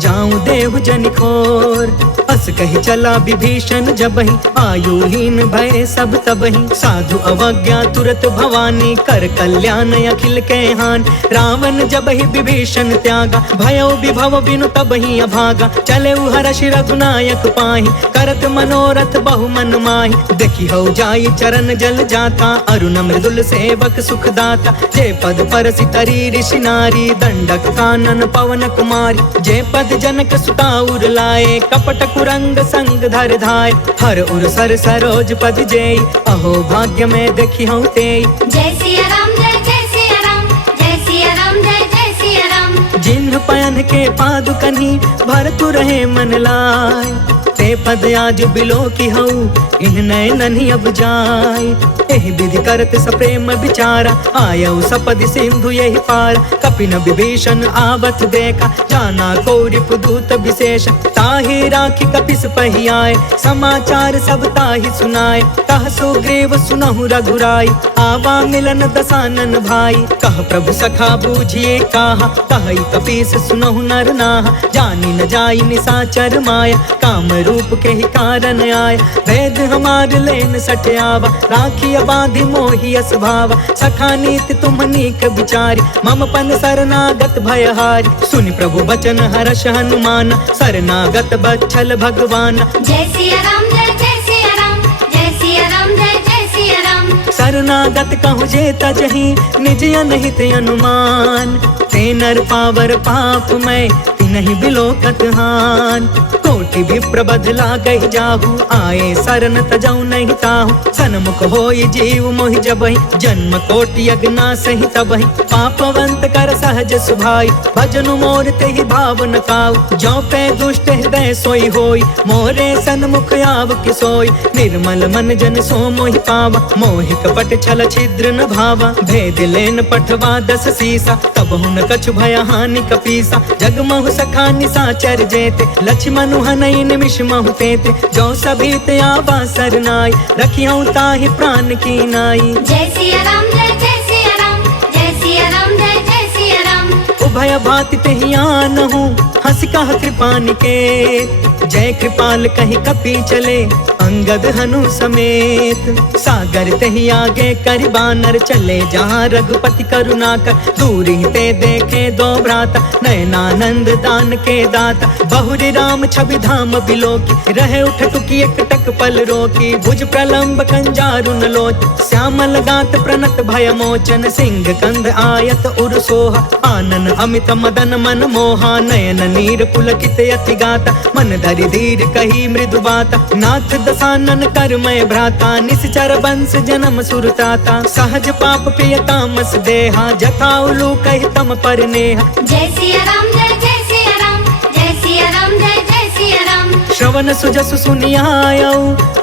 जाऊं देहु जनि खोर। अस कहि चला विभीषण जबहि, आयुहीन भय सब तबहि। साधु अवज्ञा तुरत भवानी, कर कल्याण अखिल के हानि। रावण जबहि विभीषण त्यागा, भयो विभव बिनु तबहि अभागा। चले हर्षि रघुनायक पाहि, करत मनोरथ बहु मन माहि। देखि हो जाई चरण जल जाता, अरुण मृदुल सेवक सुखदाता। जे पद परसि तरी ऋषि नारी, दंडक कानन पवन कुमारी। जे पद जनक सुता उर लाए, कपट कुरंग संग धर धाय। हर उर सर सरोज पद जेई, अहो भाग्य में देखी हूँ तेई। जय सिया राम जय सिया राम, जय सिया राम जय सिया राम। जिन्ह पयन के पादुकनी, भरतु रहे मन लाय। ते पद आज बिलो की हऊ, इन नैननि अब जाय। एहि विधि करत सप्रेम विचारा, आयऊ सपदि सिंधु यही पार। कपिन विभीषण आवत देखा, जाना को रिपुदूत विशेष। ताहि राखी कपिस पहियाए, समाचार सब ताहि सुनाए। कह सुग्रीव सुनहु रघुराई, आवा मिलन दसानन भाई। कह प्रभु सखा बूझिए कहा, कहई कपि शीस सुनहु नर नाहा, जानी न जाई निशाचर माया, काम रूप के ही कारण आय। वेद हमार लेन सट आवा, राखिया बांधि मोहि अस भावा, सखा नीति तुम नीक विचारी, मम पन शरणागत भयहारी। सुनि प्रभु बचन हर्ष हनुमान, शरणागत बच्छल भगवान। जय सिया राम जय सिया राम, जय सिया राम जय सिया राम। शरणागत कहु जे तजहि, निज अनहित अनुमान, ते नर पावर पाप मैं, तिनहि बिलोकत हान। कोटि विप्र बदला गहि जाहु, आए शरण तजौ नहीं ताहु, सन्मुख होई जीव मोहि जबहि, जन्म कोटि अगना सहि तबहि। पापवंत कर सहज सुभाई, भजनु मोर तेहि भाव न काऊ, जो पे दुष्ट हृदय सोई होई, मोरे सन्मुख आव कि सोई। निर्मल मन जन सो मोहि पावा, मोहि कपट छल छिद्र न भावा, भेद लेन पठवा 10 सीसा, तब हुन कछु भय हानि कपीसा। जगमहु सखा निशाचर जेते, लक्ष्मण हनई निमिष महु तेते, जो सभीत आवा सरनाई, रखियौ ताहि प्राण की नाई। जय सिया राम जय सिया राम, जय सिया राम जय सिया राम। उभय भाति तेहि आनहु, हंस कह कृपा निकेत, जय कृपाल कहि कपि चले, अंगद हनु समेत। सागर तेहि आगे करि बानर चले, जहाँ रघुपति करुणा कर, दूर ही ते देखे दो भ्राता, नयनानंद दान के दाता। बहुरी राम छवि धाम बिलोकी, रहे उठ टुकी एक टक पल रोकी, भुज प्रलंब कंजारुन लोच, श्यामल गात प्रणत भय मोचन, सिंह कंध आयत उर सोहा, आनन अमित मदन मन मोहा, नयन नीर पुलकित अति गाता, मन धरि धीर कही मृदु बाता। नाथ दसानन कर मैं भ्राता, निश्चर वंश जन्म सुरताता, सहज पाप प्रिय तामस देहा, जथा उलू कहि तम पर नेहा। जय सिया राम जय सिया राम, जय सिया राम जय सिया राम। श्रवण सुजसु सुनियायौ,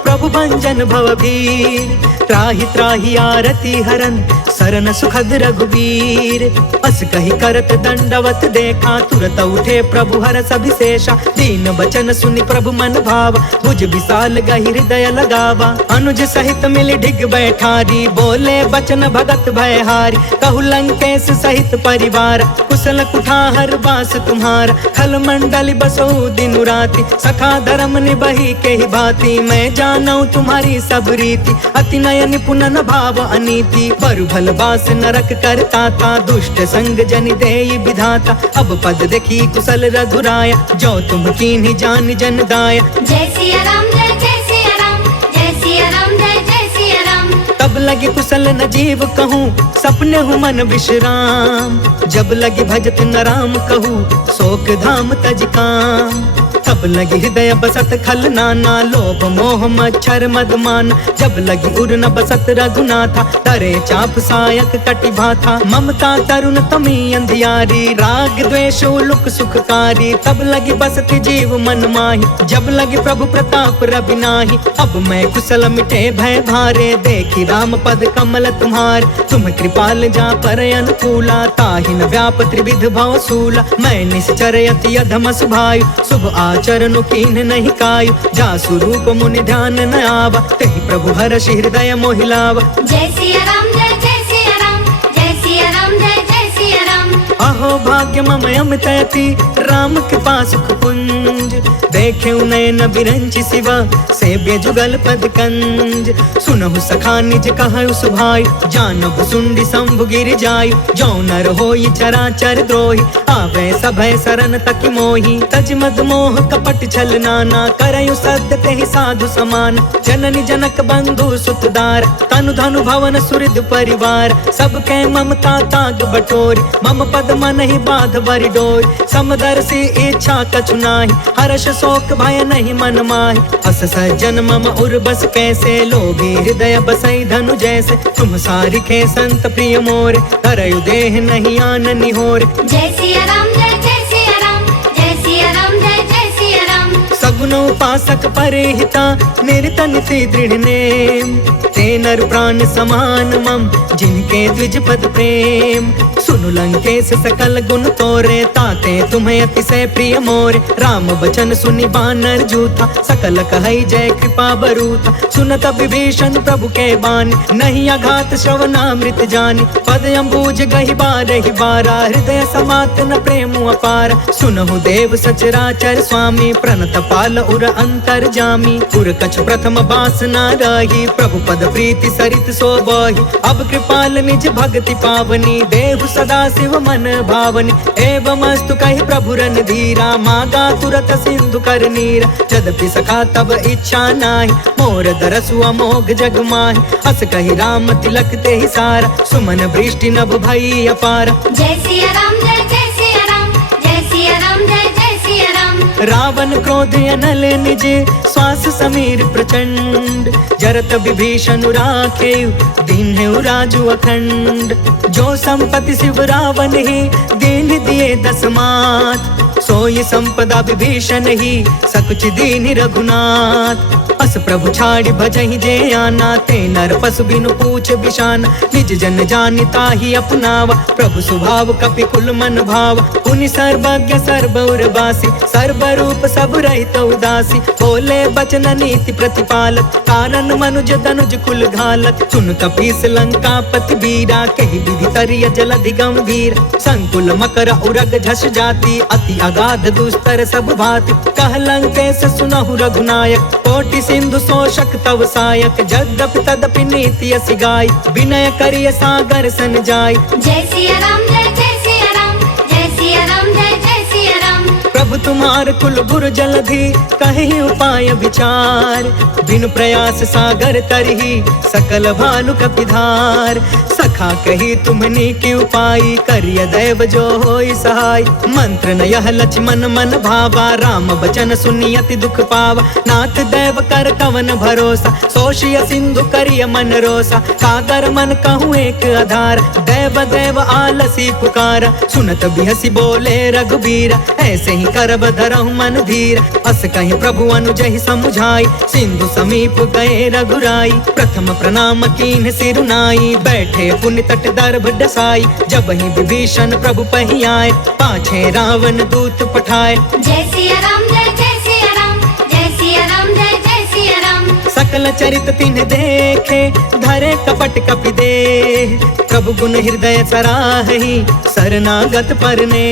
प्रभु भंजन भवभीर, त्राहि त्राहि आरती हरन, सरन सुखद रघुवीर। अस कहि करत दंडवत देखा, तुरत उठे प्रभु हरष अभिषेषा, दीन बचन सुनि प्रभु मन भावा, भुज विशाल गहि हृदय लगावा। अनुज सहित मिलि ढिग बैठारी, बोले बचन भगत भयहारी, कहु लंकेश सहित परिवार, कुशल कुठार बास तुम्हारा, खल मंडल बसो दिन राति, सखा धर्म निबहि के ही भांति, मैं जानऊ तुम्हारी सब रीति, अति नय निपुण न भाव अनीति, बरु भल बास नरक करता था, दुष्ट संग जनि देई विधाता। अब पद देखी कुशल रघुराया, जो तुम कीन्ही जान जन दाया। जय सिया राम जय सिया राम, जय सिया राम जय सिया राम। तब लगी कुशल न जीव कहूँ, सपने हूँ मन विश्राम, जब लगी भजत न राम कहूँ, शोक धाम तज काम। तब लगी हृदय बसत खल नाना, लोभ मोह मच्छर मदमान, जब लगी उर न बसत रघुनाथा, डरे चाप सायक कटि भाथा, ममता तरुण तमी अंधियारी, राग द्वेष उलुक सुखकारी। तब लगी बसत जीव मन माही, जब लगी प्रभु प्रताप रवि नाही, अब मैं कुशल मिटे भय भारे, देखी राम पद कमल तुम्हार। तुम कृपाल जा पर अनुकूला, ताहि न व्याप त्रिविध भव सूला, मैं निश्चर अति अधम सुभायु, शुभ आचरण कीन नहीं कायु, जासु रूप मुनि ध्यान न आवा, तेहि प्रभु हर्ष हृदय मोहि लावा। जय सिया राम जय सिया राम, जय सिया राम जय सिया राम। अहो भाग्य मम अमित अति, राम कृपा सुख पुंज, देखे नयन बिरंचि शिवा, सेव्य जुगल पद कंज। सुनहु सखा निज कहु सुभाई, जानहु सुंडी शंभु गिर जायु, जो नर होई चराचर द्रोही, आवे सभय शरण तकि मोही। तज मद मोह कपट छल नाना, करयु सद्य तेहि साधु समान, जननी जनक बंधु सुतदार, तनु धनु भवन सुहृद परिवार। सबके ममता ताग बटोरी, मम पद मन ही बाध बरि डोरी, समदर्शी इच्छा कछु नाही, हर्ष शोक भय नहीं मन माहि। अस सज्जन मम उर बस कैसे, लोभी हृदय बसई धनु जैसे, तुम सारिखे संत प्रिय मोरे, धरयु देह नहीं आन निहोरे। जय सिया राम जय सिया राम, जय सिया राम जय सिया राम। सगुन उपासक परे हिता, निरत निति दृढ़ नेम, ते नर प्राण समान मम जिनके द्विज पद प्रेम। सुनु लंकेश सकल गुण तोरे ताते तुम्हें अतिशय प्रिय मोरे। राम बचन सुनि बानर जूथा सकल कहई जय कृपा बरूथा। सुनत विभीषण प्रभु के बानी नहीं अघात श्रवणामृत जानी। पद अम्बुज गहि बारहि बारा हृदय समात न प्रेम अपार। सुनहु देव सचराचर स्वामी प्रणत पाल उर अंतर जामी। उर कछु प्रथम बासना रही प्रभु पद प्रीति सरित सोबहि। अब कृपाल निज भक्ति पावनी देहु सदा शिव मन भावनी। एवं अस्तु कहि प्रभु रन धीरा मागा तुरत सिंधु कर नीर। यद्यपि सखा तब इच्छा नाही मोर दरसु अमोघ जग माहि। अस कहि राम तिलक ते ही सारा सुमन वृष्टि नभ भई अपार। जय सिया राम जय जय सिया राम जय सिया राम जय जय सिया राम। रावण क्रोध अनल निज श्वास समीर प्रचंड। जरत विभीषण राखे दीन्हु राजु अखंड। जो संपत्ति शिव रावण ही दीन दिए दस मात। सोई संपदा विभीषण ही सकुच दीन रघुनाथ। अस प्रभु छाड़ी भजहि जे आना ते नर पशु बिनु पूछ बिशान। निज जन जानि ताहि अपनावा प्रभु स्वभाव कपि कुल मन भाव। पुनि सर्वज्ञ सर्वउर बासी सर्व रूप सब रहित उदासी। बोले बचन नीति प्रतिपालक कारण मनुज तनुज कुल घालक। सुन कपीस लंका पति बीरा कहि विधि तरिय जलधि गंभीर। संकुल मकर उरग झस जाति अति अगाध दुस्तर सब भाति। कह लंकेश सुनहु रघुनायक कोटि सिंधु शोषक तव सायक। जद्यपि तदपि नीति असि गाय विनय करिय सागर सन जाय। जय सिया राम जय जय सिया राम जय सिया राम जय जय सिया राम। प्रभु तुम्हार कुल गुर जलधि कहि उपाय विचार। बिनु प्रयास सागर तरही सकल भानु कपिधार। सखा कही तुमनी की उपाय करिय दैव जो होई सहाय। मंत्र न यह लक्ष्मण मन भावा राम बचन सुनि अति दुख पावा। नाथ दैव कर कवन भरोसा सोशिय सिंधु करिय मन रोसा। सागर मन कहूँ एक आधार दैव दैव आलसी पुकार। सुनत बिहसी बोले रघुबीर ऐसे ही करब धरहु मन धीर। अस कहि प्रभु अनुजहि समुझाई सिंधु समीप गए रघुराई। प्रथम प्रणाम कीन्ह सिरुनाई बैठे पुण्य तट दर्भ डसाई। जब ही विभीषण प्रभु पहि आए पाछे रावण दूत पठाए। जय सिया राम जय जय सिया राम जय सिया राम जय जय सिया राम। सकल चरित तिन्ह देखे धरे कपट कपि देह। प्रभु गुण हृदय सराहि शरणागत परने।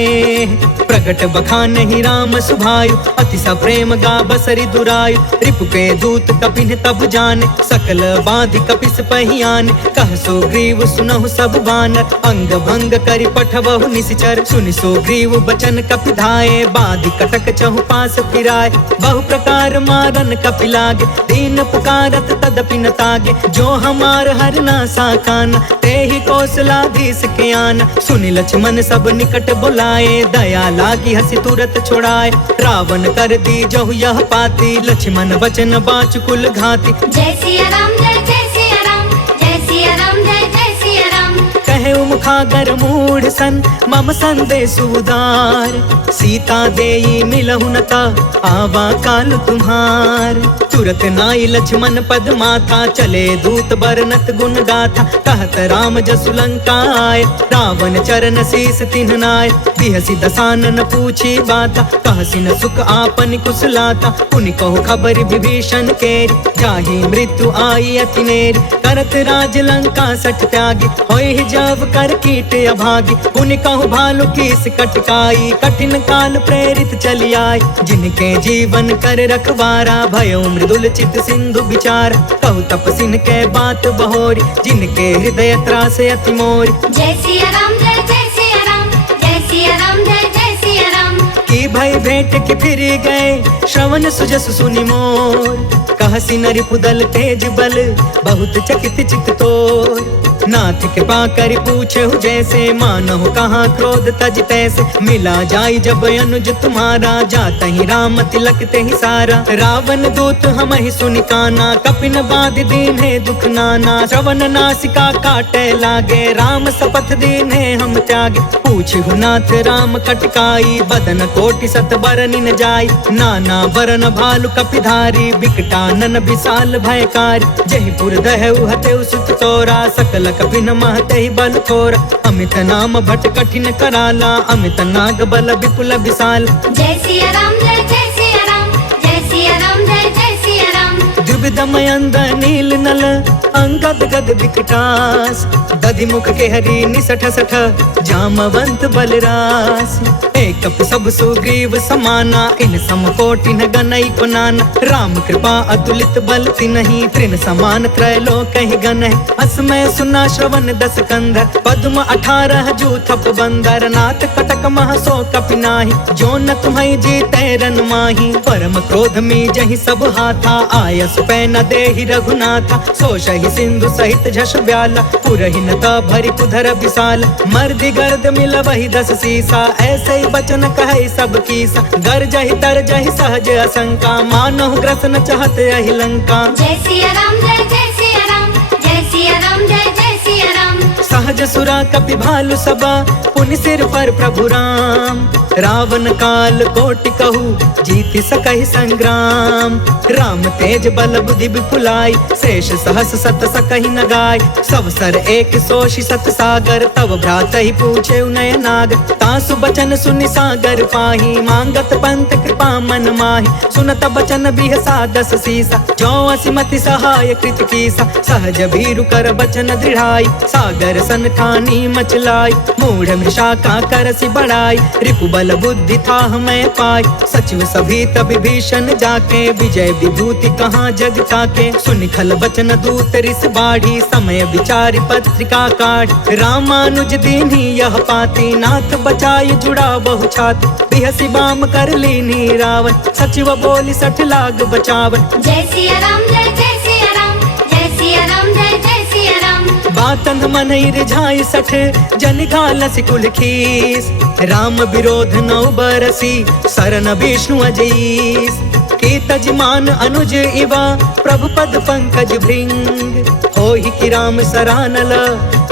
प्रगट बखानहि राम सुभायु अति सप्रेम गा बसरि दुरायु। रिपु के दूत कपिन तब जाने सकल बाधि कपिस पहियान। कह सुग्रीव सुनहु सब बानर अंग भंग करि पठवहु निशिचर। सुनि सुग्रीव बचन कपि धाये बाधि कटक चहु पास फिराए। बहु प्रकार मारन कपि लागे दीन पुकारत तदपि न तागे। जो हमार हरना साकान ते ही कौशलाधीश के आन। सुनि लक्ष्मण सब निकट बुलाए दया लागी हसी तुरत छोड़ाए। रावण कर दी जहु यह पाती लक्ष्मण वचन बाच कुल घाती। जय सिया राम जय जय सिया राम जय सिया राम जय जय सिया राम। कहे मुखागर मूढ़ सन मम संदेश उदार। सीता देई मिलहु नता आवा काल तुम्हार। तुरत नाई लक्ष्मण पद माथा चले दूत बरनत गुण गाथा। कहत राम जसु लंका आए रावण चरण शीस तिन्ह नाय। बिहसी दसानन पूछी बाता कहसी न सुख आपन कुशलाता। पुनि कहु खबर विभीषण केरी जाहि मृत्यु आई अति नेरी। करत राज लंका सठ त्यागी होई जब कर कीट अभागी। पुनि कहु भालु कीस कटकाई कठिन काल प्रेरित चली आई। जिनके जीवन कर रखवारा भयो मृदुल चित सिंधु विचार। कहु तपसिन के बात बहोरी जिनके हृदय त्रास अति मोरी। जय सिया राम जय जय सिया राम जय सिया राम जय जय सिया राम। की भय भेंट के फिर गए श्रवण सुजस सुनि मोर। कहसी नरि पुदल तेज बल बहुत चकित चित तोर। नाथ कृपा करि पूछहु जैसे मानहु कहाँ क्रोध तज तैसे। मिला जाई जब अनुज तुम्हारा जातहि राम तिलक तेहि सारा। रावण दूत हमहि सुनि काना कपिन बाधि दीन्हे दुख नाना। श्रवण नासिका काटे लागे राम शपथ दीन्हे हम त्यागे। पूछहु नाथ राम कटकाई बदन कोटि सत बरनि न जाय। नाना बरन भालु कपिधारी बिकटानन विशाल भयकारी। जयपुर दहु हतेउ सुत तोरा सकल कपिन महते बल थोरा। अमित नाम भट कठिन कराला अमित नाग बल विपुल विशाल। जय सिया राम जय सिया राम जय सिया राम जय सिया राम। द्विविधमयंद नील नल अंगद गद विकटास। दधिमुख के हरि निसठ सठ जामवंत बलरास। एक सब सुग्रीव समाना इन समकोटि न गनई को नाना। राम कृपा अतुलित बल तिन्हि तृण समान त्रैलोक ही गण। असमय सुना श्रवण दस कंध पद्म 18 जूथप बंदर। नाथ कटक मह सो कपिनाहि जो न तुम्हि जीते रन माही। परम क्रोध में जहि सब हाथा आयस पै न देहि रघुनाथा। सो शहि सिंधु सहित झस ब्याला पुरहि न भरि कुधर विशाल। मर्दि गर्द मिल वही 10 सीसा ऐसे ही बचन कहे सब कीसा। गर जहि तर जहि सहज असंका मानहु ग्रसन चाहत यही लंका। जय सिया राम जय सिया राम जय सिया राम जय सिया राम। सहज सुरा कपि भालु सबा पुनि सिर पर प्रभु राम। रावण काल कोटि कहू जीति सकहि संग्राम। राम तेज बल बुद्धि विपुलाई शेष सहस सत सकहि न गाय। सब सर एक सोषि सत सागर तब भ्रात ही पूछे नय नाग। तासु बचन सुनि सागर पाही मांगत पंत कृपा मन माही। सुनत बचन बिहसा 10 सीसा जो असिमति सहाय कृत कीसा। सहज भीरु कर बचन दृढ़ाई सागर सन ठानी मचलाई। मूढ़ मृषा का करसि बढ़ाई रिपु बल बुद्धि था हमें पाई। सचिव सभी तब भीषण जाके विजय विभूति कहाँ जग ताके। सुनि खल बचन दूत रिस बाढ़ी समय विचारि पत्रिका काढ़। रामानुज दीन्ही यह पाती नाथ बचाई जुड़ा बहु छाती। बिहसी बाम कर लीनी रावण सचिव बोली 60 लाग बचावन। जय सिया राम जय सिया राम जय सिया राम जय सिया राम। बातंध मन रिझाई 60 जन घालसि कुल खीस। राम विरोध 9 बरसी शरण विष्णु अजीस। की तजमान अनुज इवा प्रभु पद पंकज भृंग। होहि कि राम सरानल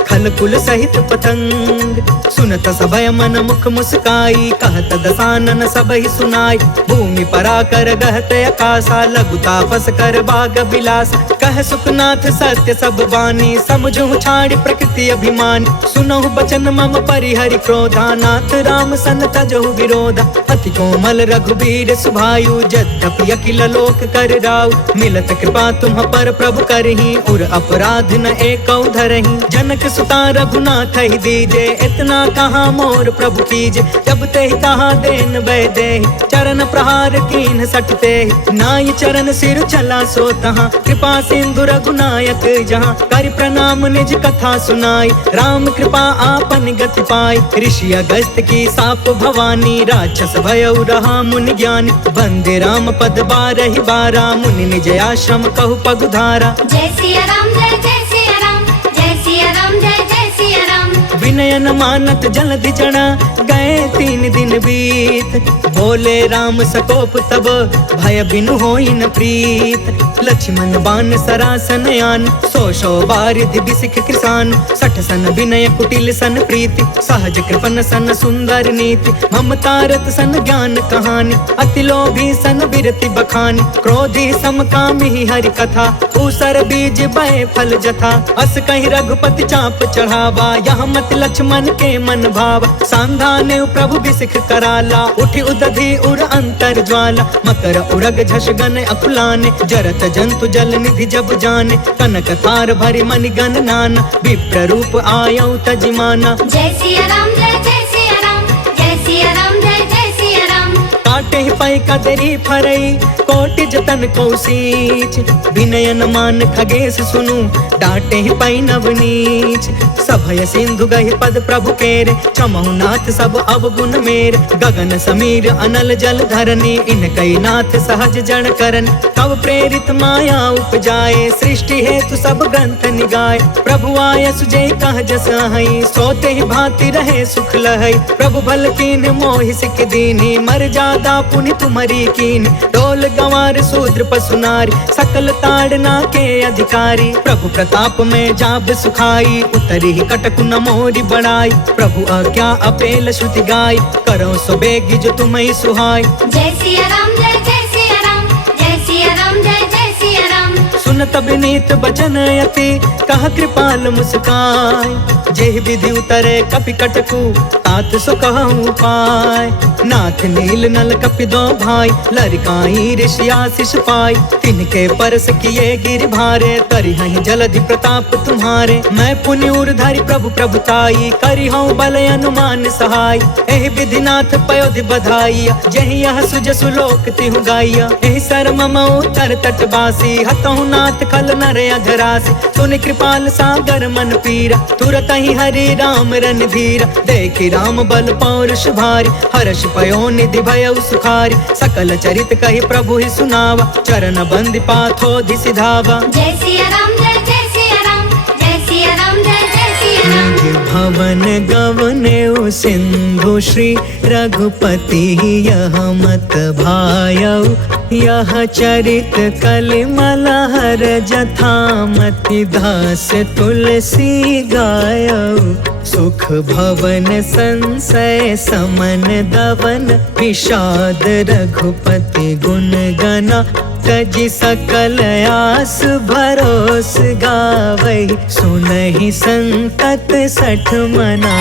खल कुल सहित पतंग। सुनत सभय मन मुख मुस्काई कहत दसानन सबहि सुनाई। भूमि पराकर गहत आकाशा लघु तापस कर बाग बिलास। कह सुखनाथ सत्य सब बानी समझु छाड़ प्रकृति अभिमान। सुनहु बचन मम परिहरि क्रोधा नाथ राम सन तजहु विरोधा। अति कोमल रघुबीर सुभायु यद्यपि अखिल लोक कर राउ। मिलत कृपा तुम पर प्रभु करही उर अपराध न एकौ धरही। जनक सुता रघुनाथ ही दीजे इतना कहाँ मोर प्रभु कीजे। जब ते तहाँ देन वै दे चरण प्रहार कीन सटते। नाई चरण सिर चला सो तहाँ कृपा सिंधु रघुनायक जहाँ। कर प्रणाम निज कथा सुनाई राम कृपा आपन गति पाई। ऋषि अगस्त की साप भवानी राक्षस भयउ रहा मुनि ज्ञानी। वंदे राम पद 12 बारा मुनि निज आश्रम कहु पगुधारा। जय सिया राम जय सिया राम जय सिया राम जय सिया राम। विनय न मानत जलधि जड़ा गए 3 दिन बीत। बोले राम सकोप तब भय बिनु होई न प्रीत। लक्ष्मण बान सरासन आन 100 बारिधि बिसिख कृसान। 60 सन विनय कुटिल सन प्रीति सहज कृपन सन सुंदर नीति। ममता रत सन ज्ञान कहानी अति लोभी सन बिरति बखानी। क्रोधी समकामी हरि कथा ऊसर बीज बय फल जथा। अस कहीं रघुपति चाप चढ़ावा यहाँ मत लक्ष्मण के मन भावा। सांधाने प्रभु बिसिख कराला उठी उदधि उर अंतर ज्वाला। मकर उरग झस गन अकुलाने जरत जंतु जल निधि जब जाने। कनक थार भरि मनि गण नाना विप्र रूप आयौ तजिमाना। जय सिया राम जय सिया राम जय सिया राम जय सिया राम। काटे ही पाई कदरी फरई कोटि जतन कौशीच। विनय न मान खगेश सुनु डांटे ही पाई नवनीच। सभय सिंधु गहि पद प्रभु केरे चमहु नाथ सब अवगुण मेर। गगन समीर अनल जल धरनी इनकई नाथ सहज जन करन। तब प्रेरित माया उपजाए सृष्टि हेतु सब ग्रंथ निगाए। प्रभु आय सुजय कह जस हई सोते ही भांति रहे सुख लहई। प्रभु भल कीन मोहि सिख दीनी मर्यादा सेवा पुनि तुम्हारी कीन। डोल गंवार शूद्र पशु नारी सकल ताड़ना के अधिकारी। प्रभु प्रताप में जाब सुखाई उतरी ही कटकु न मोरी बढ़ाई। प्रभु आज्ञा अपेल श्रुति गाय करो सो बेगी जो तुम्हें सुहाय। जय सिया राम जय जय सिया राम जय सिया राम जय जय सिया राम। सुनत विनीत बचन अति कह कृपाल मुस्काय। जेहि विधि उतरे कपि कटकु तात सो कहूँ पाय। नाथ नील नल कपि दो भाई लरिकाई ऋषि आशीष पाई। तिनके परस किए गिर भारे तरिहहि जलधि प्रताप तुम्हारे। मैं पुनि उर्धरि प्रभु प्रभुताई करी हूँ बल अनुमान सहाय। एहि विधि नाथ पयोधि बधाइया जहि यह सुज सुलोक तिहु गाइया। एहि सर मम उतर तटवासी हतहु नाथ खल नर अधरासी। सुनि कृपाल सागर मन पीरा तुरत ही हरि राम रणधीरा। देखि राम बल पौरुष भारी हर्ष पयो निधि भय सुखारी। सकल चरित कहि प्रभु ही सुनावा चरण बंदी पाथोधि सिधावा। जय सिया राम जय जय सिया राम जय सिया राम जय जय सिया राम। निज भवन गवने सिंधु श्री रघुपति यह मत भायऊ। यह चरित कलिमल हर जथामति दास तुलसी गायऊ। सुख भवन संशय समन दवन विषाद रघुपति गुण गना। तजि सकल आस भरोस गावै सुनहि संकट सठ मना।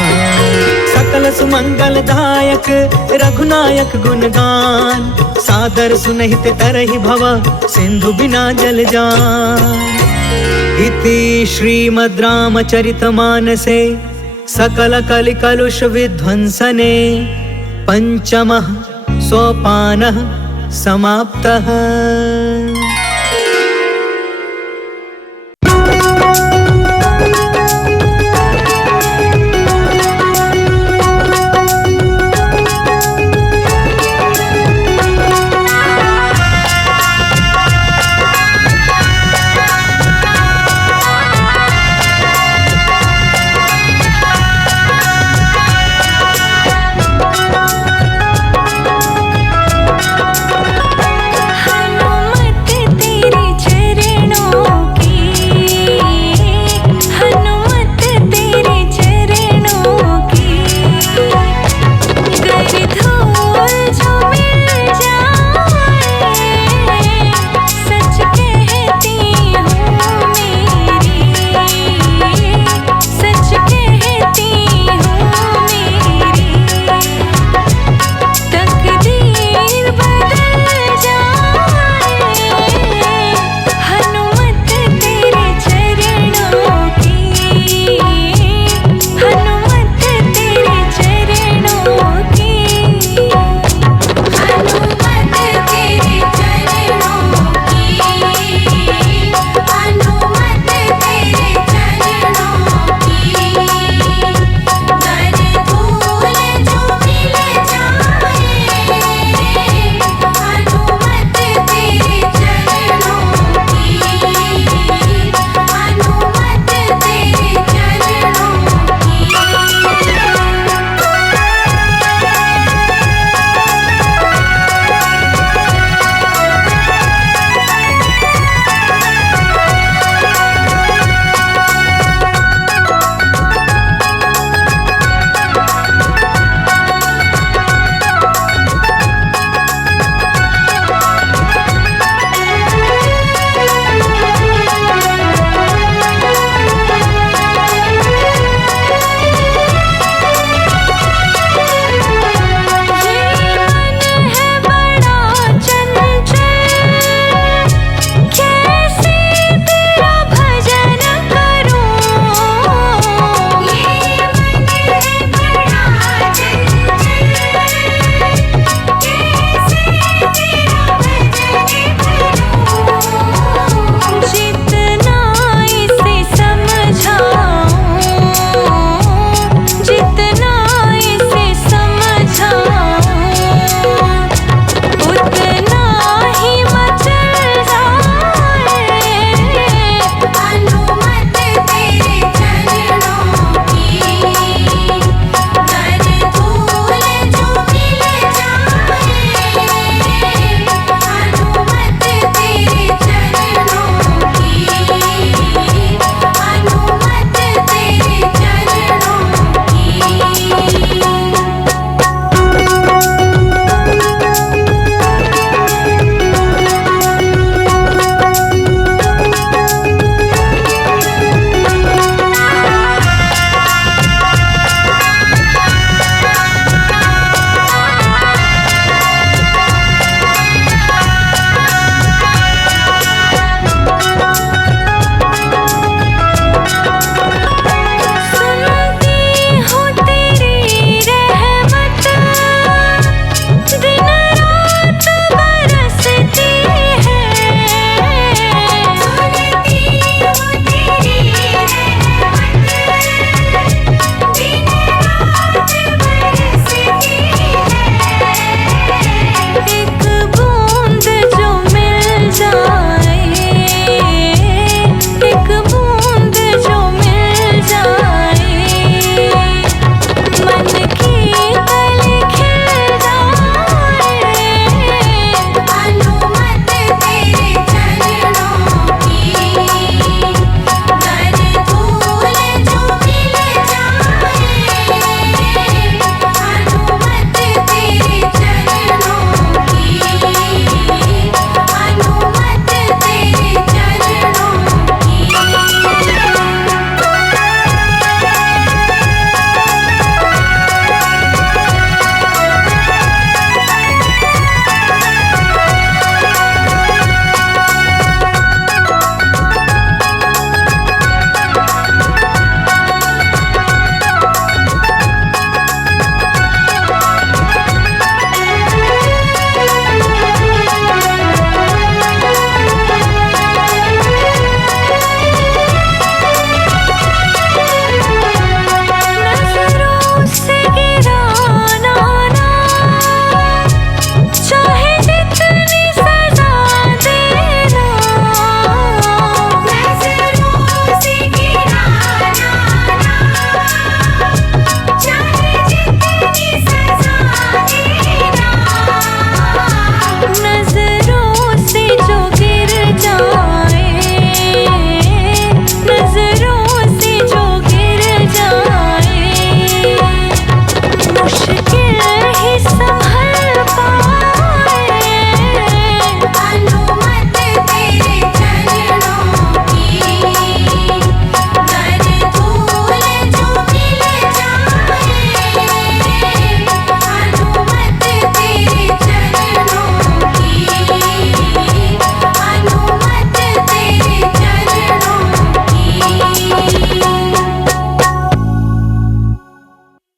सकल सुमंगल दायक रघुनायक गुणगान। सादर सुनहित तरहि भव सिंधु बिना जल जान। इति श्रीमद् रामचरितमानसे सकल कलि कलुष विध्वंसने पंचमः सोपानः समाप्तः।